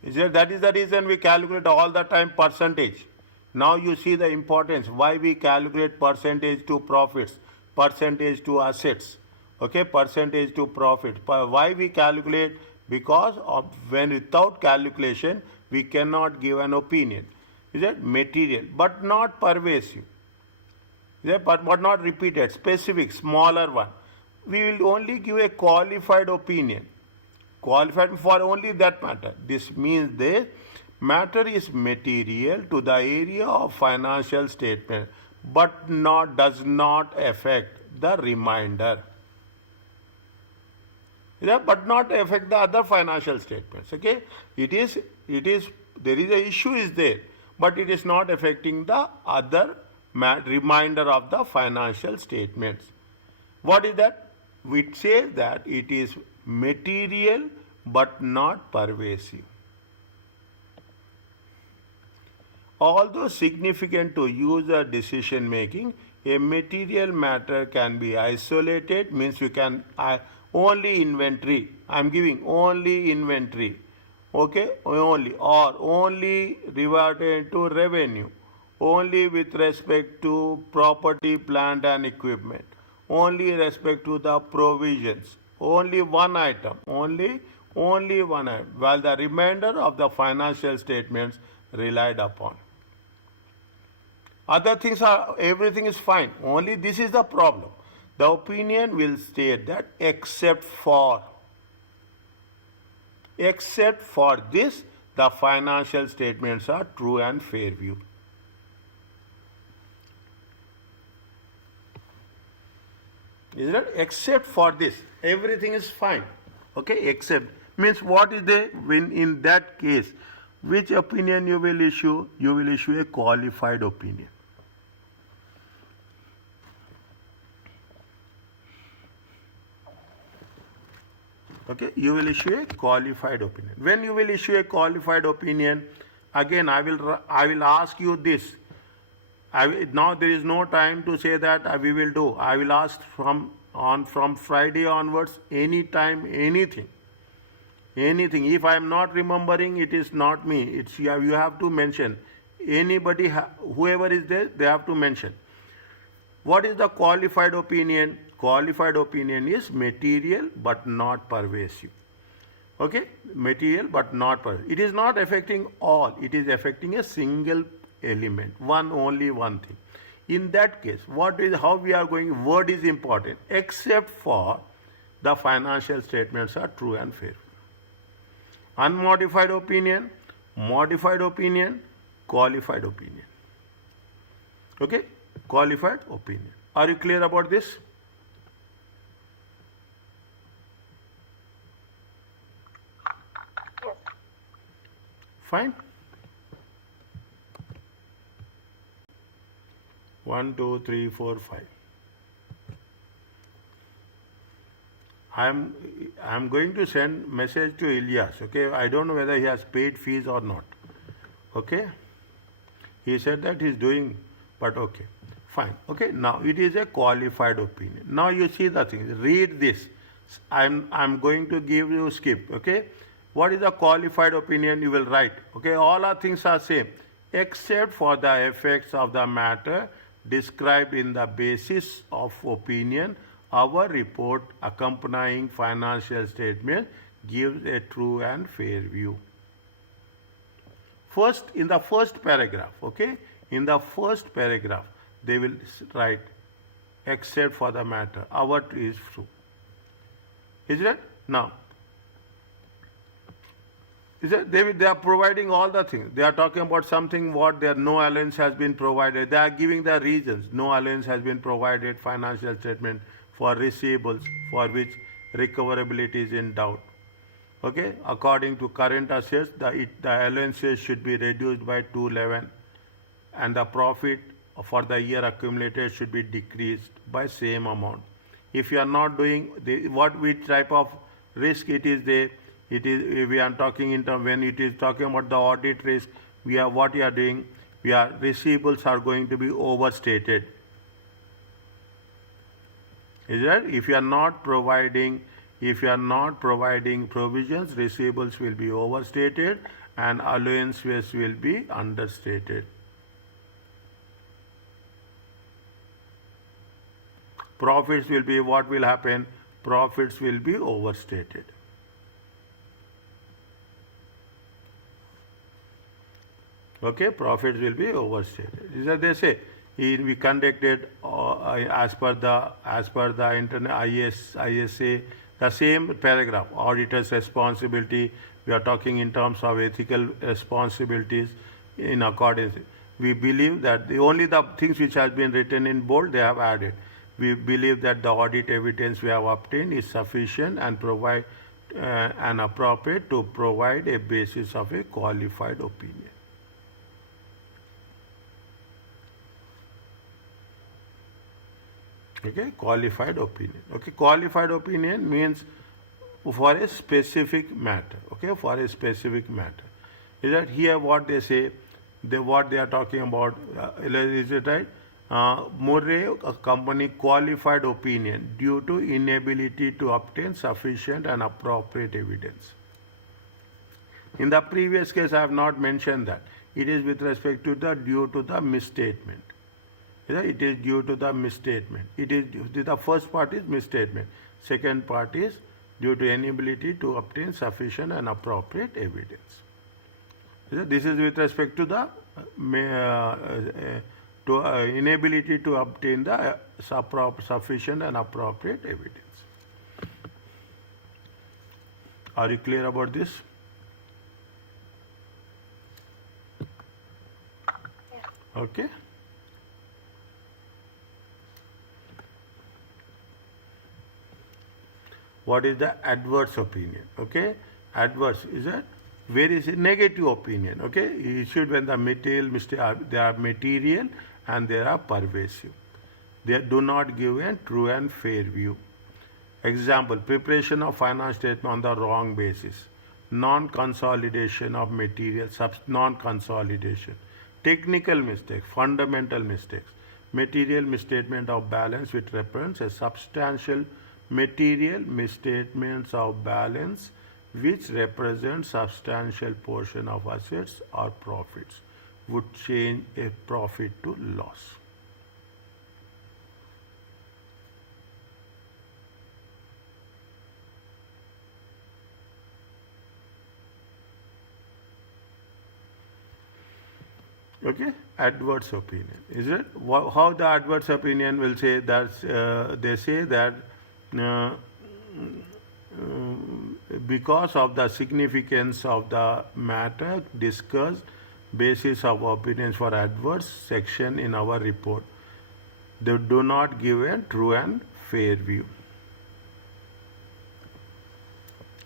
That is the reason we calculate all the time percentage. Now you see the importance why we calculate percentage to profits, percentage to assets, okay, percentage to profit. Why we calculate? Because of when without calculation we cannot give an opinion. Is it material but not pervasive? Is it? But not repeated, specific, smaller one. We will only give a qualified opinion. Qualified for only that matter. This means the matter is material to the area of financial statement, but does not affect the remainder. Yeah, but not affect the other financial statements. Okay, there is a issue is there, but it is not affecting the other remainder of the financial statements. What is that? We say that it is material but not pervasive. Although significant to user decision making, a material matter can be isolated, means you can only inventory. I'm giving only inventory. Okay, only or only reverted to revenue, only with respect to property, plant, and equipment, only respect to the provisions, only one item, only one item, while the remainder of the financial statements relied upon. Other things are, everything is fine. Only this is the problem. The opinion will state that except for this, the financial statements are true and fair view. Is that except for this, everything is fine. Okay, except means what is the when in that case, which opinion you will issue? You will issue a qualified opinion. Okay, you will issue a qualified opinion. When you will issue a qualified opinion, again I will ask you this. Now there is no time to say that we will do. I will ask from Friday onwards, anytime, anything. If I am not remembering, it is not me. It's you have to mention. Anybody, whoever is there, they have to mention. What is the qualified opinion? Qualified opinion is material but not pervasive. Okay, material but not pervasive. It is not affecting all. It is affecting a single element, only one thing. In that case, how we are going? Word is important. Except for the financial statements are true and fair. Unmodified opinion, modified opinion, qualified opinion. Okay, qualified opinion. Are you clear about this? Yes. Fine. 1, 2, 3, 4, 5. I'm going to send message to Ilyas. Okay, I don't know whether he has paid fees or not. Okay, he said that he's doing, but okay, fine. Okay, now it is a qualified opinion. Now you see the thing. Read this. I'm going to give you skip. Okay, what is a qualified opinion? You will write. Okay, all our things are same except for the effects of the matter described in the basis of opinion. Our report accompanying financial statement gives a true and fair view. First, in the first paragraph, okay, in the first paragraph, they will write except for the matter. Our is true. Is it? Now, they are providing all the things. They are talking about something what there no allowance has been provided. They are giving the reasons. No allowance has been provided, financial statement for receivables for which recoverability is in doubt. Okay, according to current assets, the allowances should be reduced by 211 and the profit for the year accumulated should be decreased by same amount. If you are not doing which type of risk it is there, we are talking in terms when it is talking about the audit risk, what we are doing, receivables are going to be overstated. Is that if you are not providing provisions, receivables will be overstated and allowances will be understated. Profits will be, what will happen? Profits will be overstated. Okay, profits will be overstated. Is that they say we conducted as per the internet ISA, the same paragraph, auditor's responsibility. We are talking in terms of ethical responsibilities in accordance. We believe that only the things which has been written in bold they have added. We believe that the audit evidence we have obtained is sufficient and provide and appropriate to provide a basis of a qualified opinion. Okay, qualified opinion. Okay, qualified opinion means for a specific matter. Okay, for a specific matter. Is that here what they say? what they are talking about, is it right? Murray, a company qualified opinion due to inability to obtain sufficient and appropriate evidence. In the previous case, I have not mentioned that. It is with respect to the due to the misstatement. It is due to the misstatement. It is the first part is misstatement. Second part is due to inability to obtain sufficient and appropriate evidence. This is with respect to the inability to obtain the sufficient and appropriate evidence. Are you clear about this? Yes. Okay. What is the adverse opinion? Okay, adverse is a very negative opinion. Okay, issued when the they are material and they are pervasive. They do not give a true and fair view. Example: preparation of finance statement on the wrong basis, non-consolidation of material, non-consolidation, technical mistake, fundamental mistakes, material misstatement of balance which represents a substantial material misstatements of balance which represent substantial portion of assets or profits would change a profit to loss. Okay, adverse opinion. Is it how the adverse opinion will say that they say that because of the significance of the matter discussed, basis of opinions for adverse section in our report, they do not give a true and fair view.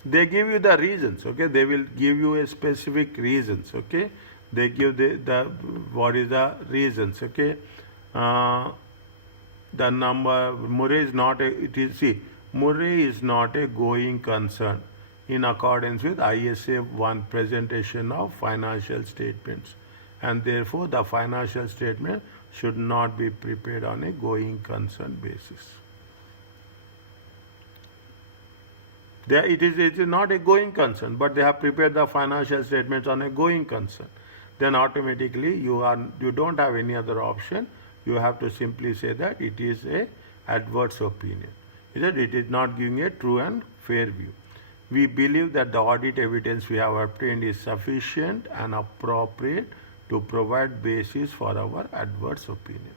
They give you the reasons. Okay, they will give you a specific reasons. Okay, they give the what is the reasons. Okay. The number Murray is not Murray is not a going concern in accordance with ISA 1 presentation of financial statements, and therefore the financial statement should not be prepared on a going concern basis. It is not a going concern, but they have prepared the financial statements on a going concern. Then automatically you don't have any other option. You have to simply say that it is a adverse opinion. It is not giving a true and fair view. We believe that the audit evidence we have obtained is sufficient and appropriate to provide basis for our adverse opinion.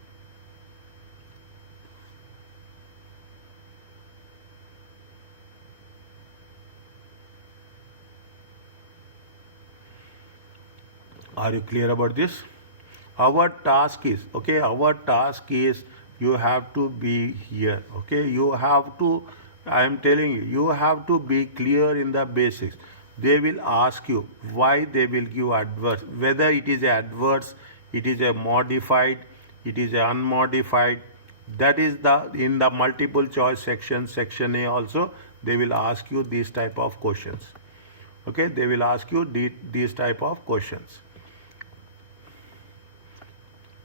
Are you clear about this? Our task is, you have to be here. Okay, you have to, I am telling you, you have to be clear in the basics. They will ask you why they will give adverse, whether it is adverse, it is a modified, it is a unmodified. That is in the multiple choice section, section A also, they will ask you these type of questions. Okay, they will ask you these type of questions.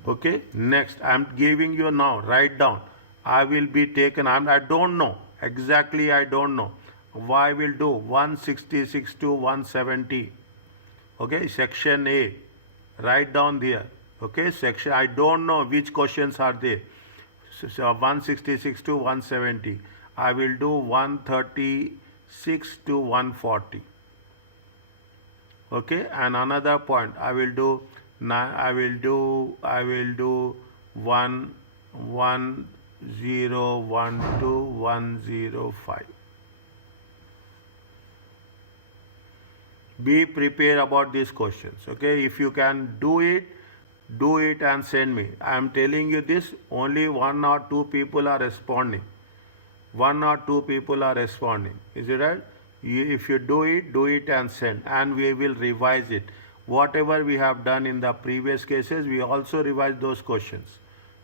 Okay, next I am giving you now, write down. I will be taken, I don't know, exactly I don't know. Why will do 166 to 170. Okay, section A, write down there. Okay, section, I don't know which questions are there. So 166 to 170. I will do 136 to 140. Okay, and another point I will do 101 to 105. Be prepared about these questions. Okay, if you can do it and send me. I am telling you this, only 1 or 2 people are responding. 1 or 2 people are responding. Is it right? If you do it and send, and we will revise it. Whatever we have done in the previous cases, we also revise those questions.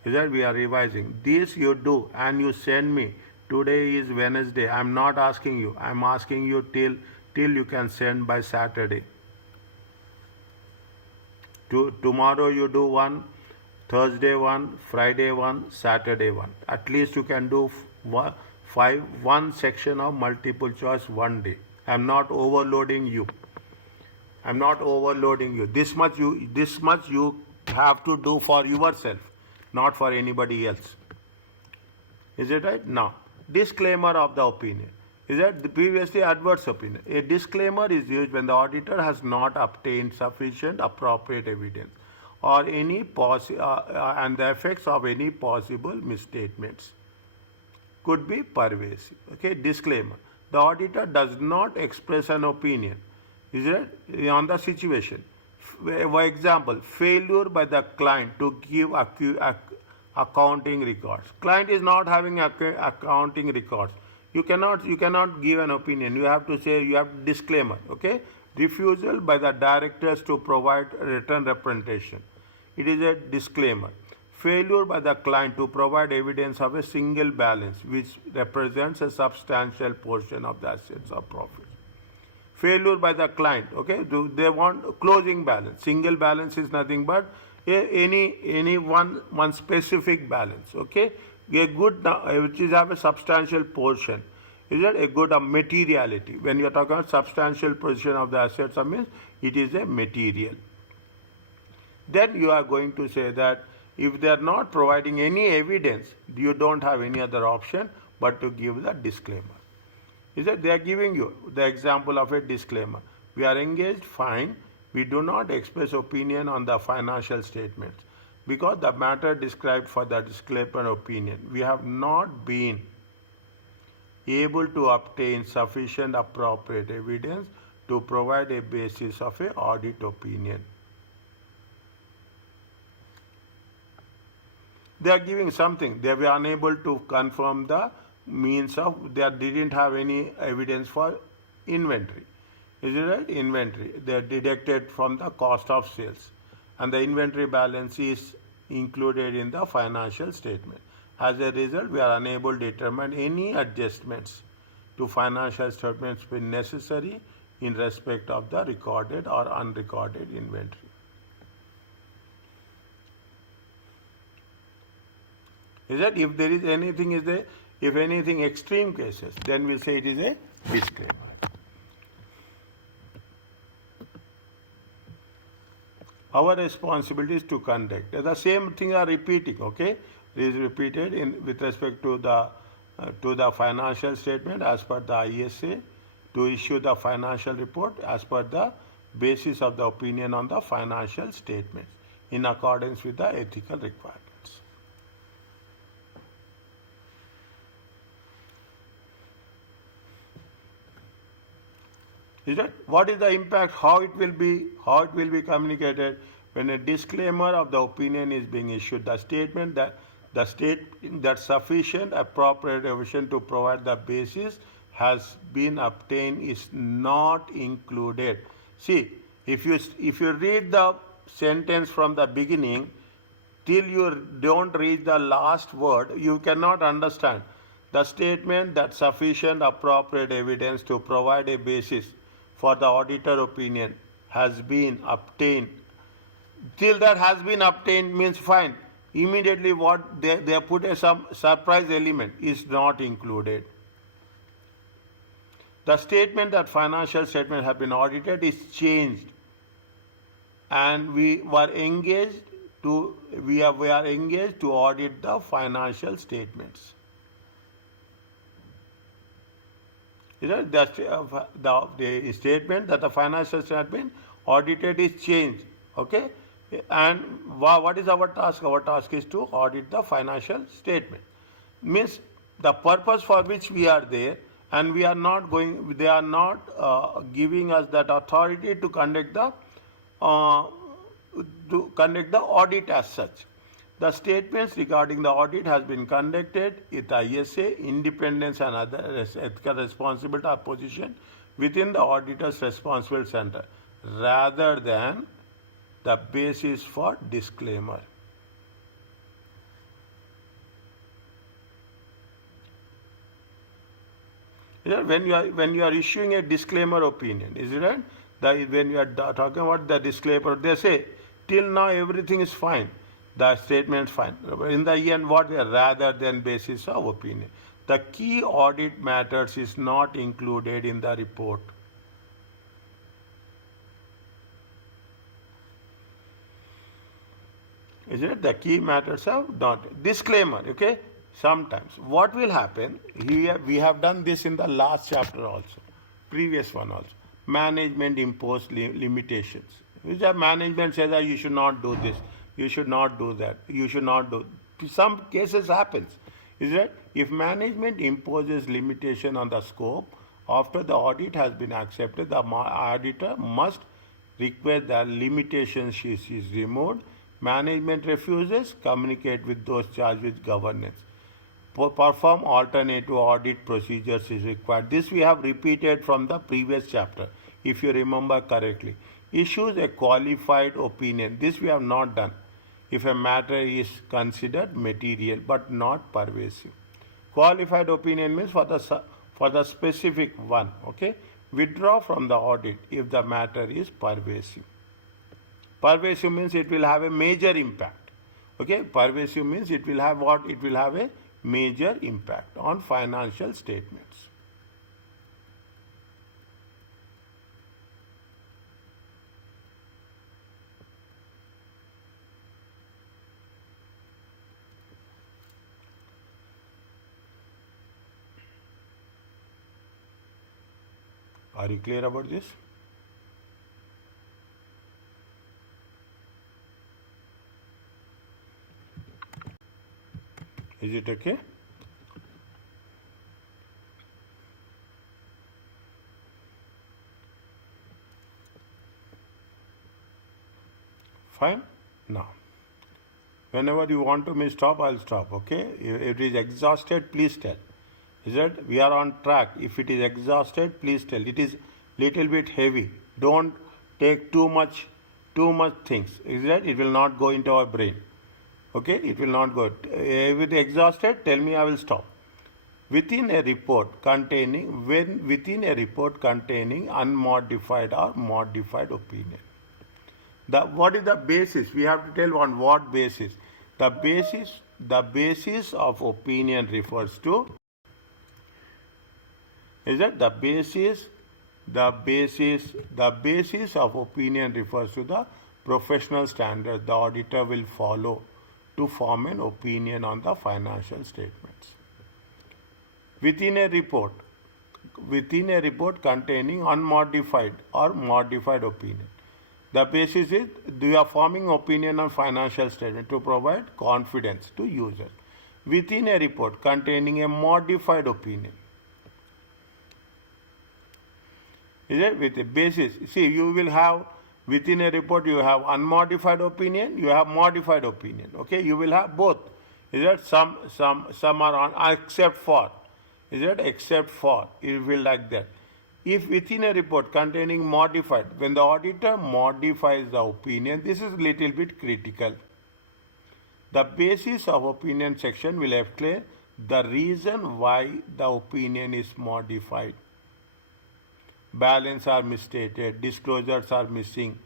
Is that we are revising. This you do and you send me. Today is Wednesday. I am not asking you. I am asking you till you can send by Saturday. Tomorrow you do one, Thursday one, Friday one, Saturday one. At least you can do one section of multiple choice one day. I'm not overloading you. I'm not overloading you. This much you have to do for yourself, not for anybody else. Is it right? Now, disclaimer of the opinion. Is that the previously adverse opinion? A disclaimer is used when the auditor has not obtained sufficient appropriate evidence or and the effects of any possible misstatements could be pervasive. Okay, disclaimer. The auditor does not express an opinion. Is it on the situation? For example, failure by the client to give accounting records. Client is not having accounting records. You cannot give an opinion. You have to say, you have disclaimer. Okay, refusal by the directors to provide written representation. It is a disclaimer. Failure by the client to provide evidence of a single balance which represents a substantial portion of the assets or profits. Failure by the client, okay, they want closing balance. Single balance is nothing but any one specific balance, okay. A good which is have a substantial portion. Is that a good materiality? When you are talking about substantial portion of the assets, I mean it is a material. Then you are going to say that if they are not providing any evidence, you don't have any other option but to give the disclaimer. Is that they are giving you the example of a disclaimer. We are engaged, fine. We do not express opinion on the financial statements because the matter described for the disclaimer opinion, we have not been able to obtain sufficient appropriate evidence to provide a basis of an audit opinion. They are giving something. They were unable to confirm the means of, they didn't have any evidence for inventory. Is it right? Inventory. They are deducted from the cost of sales. And the inventory balance is included in the financial statement. As a result, we are unable to determine any adjustments to financial statements when necessary in respect of the recorded or unrecorded inventory. Is that if there is anything if anything extreme cases, then we'll say it is a disclaimer. Our responsibility is to conduct. The same thing are repeating, okay? It is repeated with respect to the financial statement as per the ISA, to issue the financial report as per the basis of the opinion on the financial statements in accordance with the ethical requirements. Is that what is the impact? How it will be communicated when a disclaimer of the opinion is being issued? The statement that sufficient appropriate evidence to provide the basis has been obtained is not included. See, if you read the sentence from the beginning till you don't read the last word, you cannot understand. The statement that sufficient appropriate evidence to provide a basis for the auditor opinion has been obtained. Till that has been obtained means fine. Immediately what they put some surprise element is not included. The statement that financial statements have been audited is changed, and we are engaged to audit the financial statements. The statement that the financial statement audited is changed. Okay, and what is our task? Our task is to audit the financial statement. Means the purpose for which we are there, and we are not going. They are not giving us that authority to conduct the audit as such. The statements regarding the audit has been conducted with ISA, independence and other ethical responsibility or position within the auditor's responsible center rather than the basis for disclaimer. When you are issuing a disclaimer opinion, is it right? When you are talking about the disclaimer, they say till now everything is fine. The statement is fine. In the end, what rather than basis of opinion. The key audit matters is not included in the report. Is it? The key matters are not. Disclaimer, okay? Sometimes. What will happen, here we have done this in the last chapter also, previous one also. Management imposed limitations. Which the management says that you should not do this, you should not do that, you should not do. Some cases happens. Is it? If management imposes limitation on the scope, after the audit has been accepted, the auditor must request that limitations is removed. Management refuses, communicate with those charged with governance. Perform alternative audit procedures is required. This we have repeated from the previous chapter, if you remember correctly. Issues a qualified opinion. This we have not done. If a matter is considered material but not pervasive. Qualified opinion means for the specific one. Okay. Withdraw from the audit if the matter is pervasive. Pervasive means it will have a major impact. Okay. Pervasive means it will have what? It will have a major impact on financial statements. Are you clear about this? Is it okay? Fine? Now, whenever you want me stop, I'll stop, okay? If it is exhausted, please tell. Is it? We are on track. If it is exhausted, please tell. It is little bit heavy. Don't take too much things. Is that? It will not go into our brain. Okay? It will not go. If it is exhausted, tell me, I will stop. Within a report containing unmodified or modified opinion. What is the basis? We have to tell on what basis. The basis of opinion refers to. Is that the basis of opinion refers to the professional standards the auditor will follow to form an opinion on the financial statements. Within a report containing unmodified or modified opinion. The basis is we are forming opinion on financial statement to provide confidence to users. Within a report containing a modified opinion. Is it? With a basis. See, you will have within a report you have unmodified opinion, you have modified opinion. Okay, you will have both. Is it? Some are on except for. Is it? Except for. It will like that. If within a report containing modified, when the auditor modifies the opinion, this is little bit critical. The basis of opinion section will explain the reason why the opinion is modified. Balance are misstated, disclosures are missing,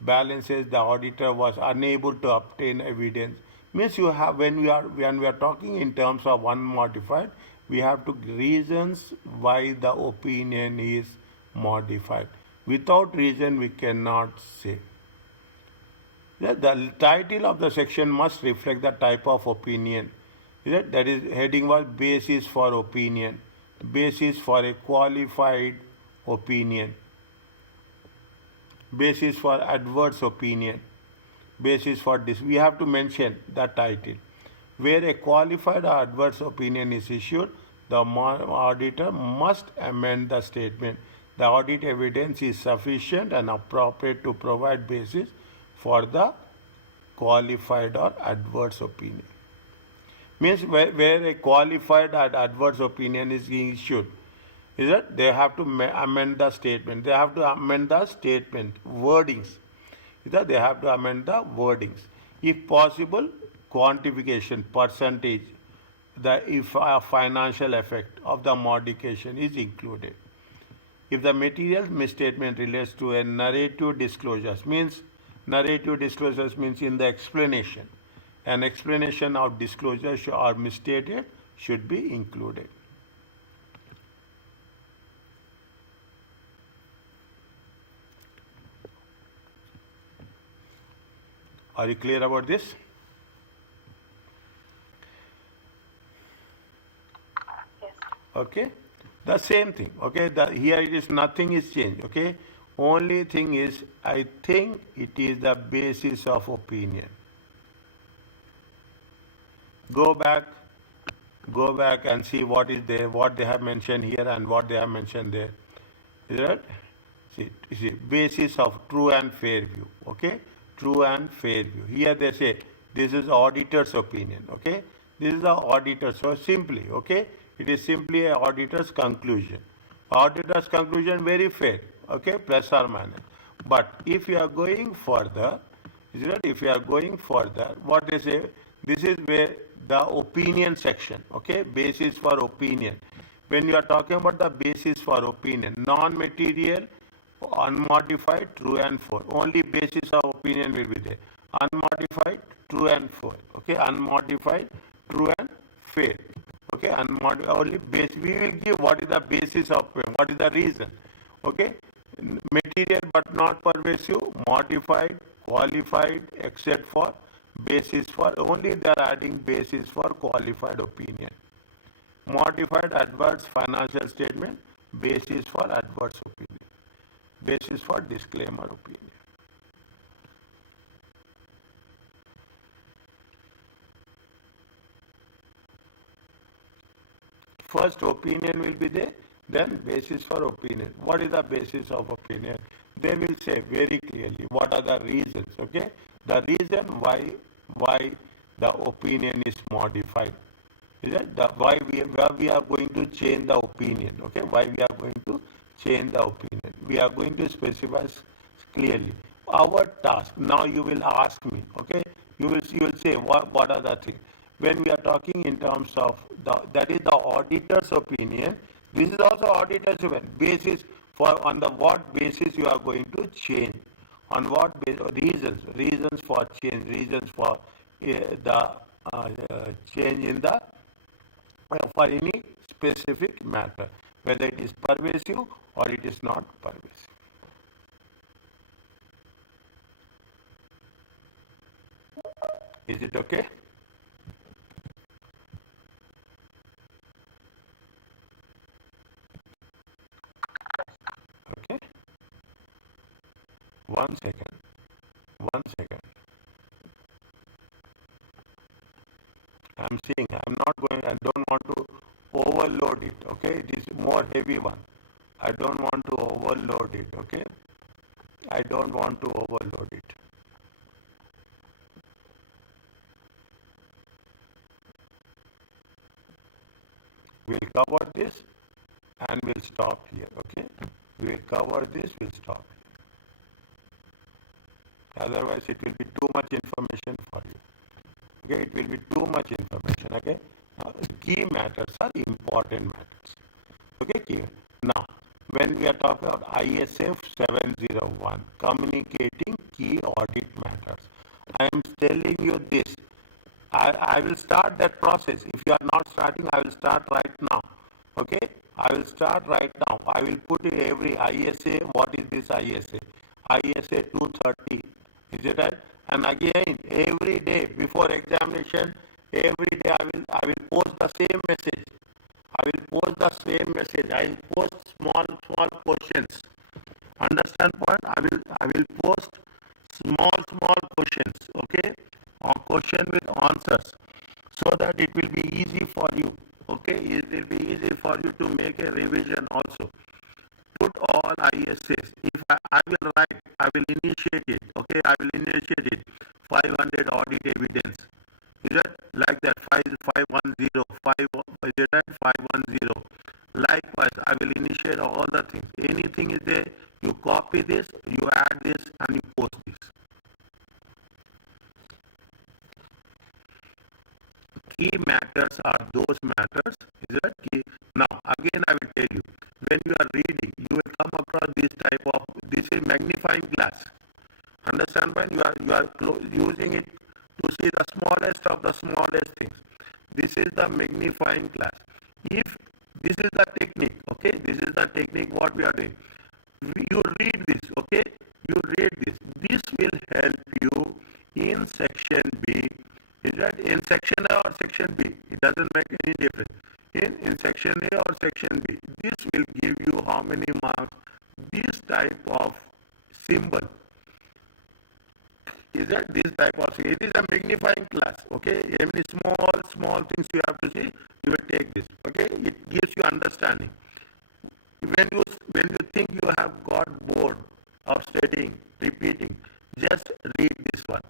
balances the auditor was unable to obtain evidence. Means you have when we are talking in terms of unmodified, we have to reasons why the opinion is modified. Without reason we cannot say. The title of the section must reflect the type of opinion. That is heading was basis for opinion, basis for a qualified opinion, basis for adverse opinion, basis for this. We have to mention the title. Where a qualified or adverse opinion is issued, the auditor must amend the statement. The audit evidence is sufficient and appropriate to provide basis for the qualified or adverse opinion. Means where a qualified or adverse opinion is being issued, is that they have to amend the statement. They have to amend the statement wordings. Is that they have to amend the wordings. If possible, quantification, percentage, if a financial effect of the modification is included. If the material misstatement relates to a narrative disclosures, means Narrative disclosures means in the explanation. An explanation of disclosure or misstated should be included. Are you clear about this? Yes. Okay, the same thing. Okay, here it is, nothing is changed. Okay, only thing is, I think it is the basis of opinion. Go back and see what is there, what they have mentioned here and what they have mentioned there. Is that? See, basis of true and fair view. Okay, true and fair view. Here they say this is auditor's opinion. Okay, this is the auditor. So simply, okay, it is simply a auditor's conclusion. Auditor's conclusion very fair. Okay, plus or minus. But if you are going further, is it? If you are going further, what they say, this is where the opinion section, okay, basis for opinion. When you are talking about the basis for opinion, non-material, unmodified, true and false. Only basis of opinion will be there. Unmodified, true and false. Okay, unmodified, true and fair. Okay, only base. We will give what is the basis of, what is the reason. Okay, material but not pervasive, modified, qualified, except for basis for, only they are adding basis for qualified opinion. Modified adverse financial statement, basis for adverse opinion, basis for disclaimer opinion. First opinion will be there, then basis for opinion. What is the basis of opinion? They will say very clearly what are the reasons. Okay, the reason why the opinion is modified. Is that the why we are going to change the opinion? Okay, why we are going to change the opinion? We are going to specify clearly our task. Now you will ask me. Okay, you will say what are the things. When we are talking in terms of that is the auditor's opinion. This is also auditor's opinion. Basis for, on the what basis you are going to change, on what reasons for change, reasons for the change in the for any specific matter, whether it is pervasive or it is not pervasive. Is it okay? Okay. 1 second. 1 second. I'm saying I'm not going, I don't want to overload it. Okay, it is more heavy one. I don't want to overload it. Okay, I don't want to overload it. We'll cover this and we'll stop here. Okay, we'll cover this, we'll stop here. Otherwise it will be too much information for you. Okay, it will be too much information. Okay, key matters are important matters. Okay, key. Now, when we are talking about ISF 701, communicating key audit matters, I am telling you this. I will start that process. If you are not starting, I will start right now. Okay, I will start right now. I will put every ISA. What is this ISA? ISA 230. Is it right? And again, every day before examination, every day I will post the same message. I will post the same message. I will post small questions. Understand point? I will post small questions. Okay, or question with answers, so that it will be easy for you. Okay, it will be easy for you to make a revision also. Put all ISAs. If I will write, I will initiate it. Okay, I will initiate it. 500 audit evidence. Is it like that? 510, 5, is it right? 510. Likewise, I will initiate all the things. Anything is there, you copy this, you add this, and you post this. Key matters are those matters. Is that key? Now, again, I will tell you, when you are reading, you will come across this type of, this is magnifying glass. Understand? understand when you are using it to see the smallest of the smallest things. This is the magnifying glass. If this is the technique, okay, this is the technique what we are doing. You read this, okay, you read this. This will help you in section B. Is that in section A or section B? It doesn't make any difference. In section A or section B, this will give you how many marks. This type of symbol is that this type of thing. It is a magnifying glass. Okay, every small things you have to see. You will take this. Okay, it gives you understanding. When you think you have got bored of studying, repeating, just read this one.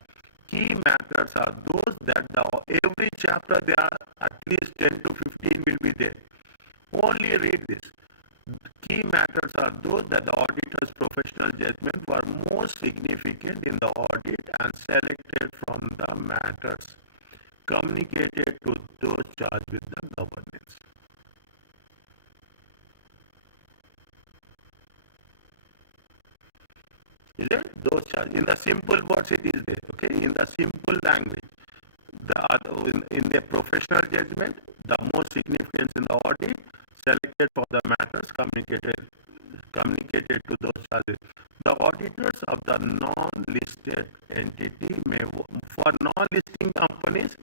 Key matters are those that every chapter there are at least 10 to 15 will be there. Only read this. Key matters are those that the auditor's professional judgment were most significant in the audit and selected from the matters communicated to those charged with the governance. Is it? Those charged. In the simple words it is there, okay? In the simple language. In their professional judgment, the most significance in the audit selected for the matters communicated to those charges. The auditors of the non-listed entity may, for non-listing companies,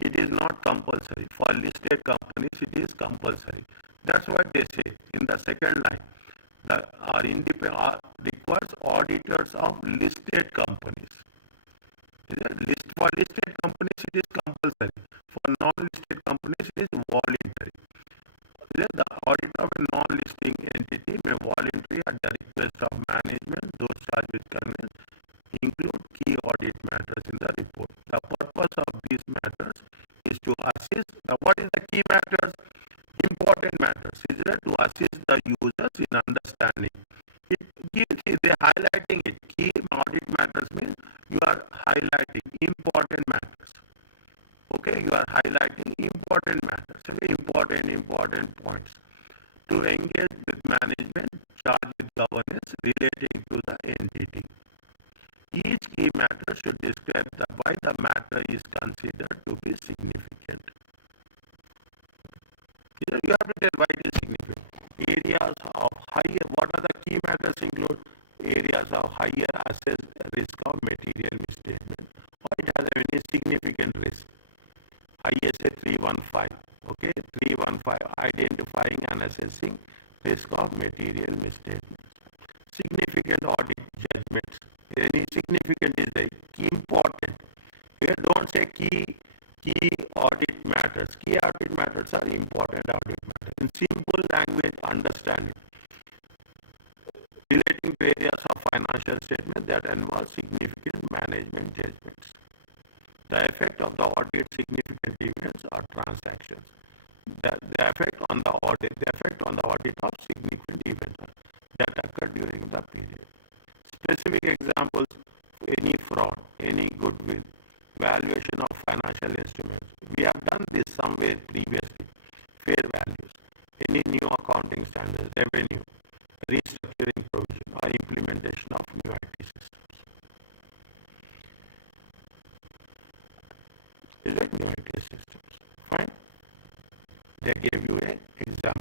it is not compulsory. For listed companies, it is compulsory. That's what they say in the second line. Requires auditors of listed companies. For listed companies, it is compulsory. For non-listed companies, it is voluntary. The audit of a non-listing entity may voluntarily, at the request of management, those charged with governance, include key audit matters in the report. The purpose of these matters is to assist. What is the key matters? Important matters. Is it to assist the users in understanding? They're highlighting it. Key audit matters means you are highlighting important matters. Okay, you are highlighting important matters. Okay, important points. To engage with management charged with governance relating to the entity. Each key matter should describe why the matter is considered to be significant. You have to tell why it is significant. Areas of higher, what are the key matters include? Areas of higher assessed risk of material misstatement, or it has a significant risk. ISA 315, okay, 315, identifying and assessing risk of material misstatements. Significant audit judgments. Any significant is the key important. Here don't say key audit matters. Key audit matters are important audit matters. In simple language, understand it. Relating to areas of financial statement that involve significant management judgments. The effect of the audit significant events or transactions. The effect on the audit of significant events that occur during the period. Specific examples: any fraud, any goodwill, valuation of financial instruments. We have done this somewhere previously. Fair values, any new accounting standards, revenue, restructuring provision, or implementation of new IT systems. Is it new IT systems? Fine. They gave you an example.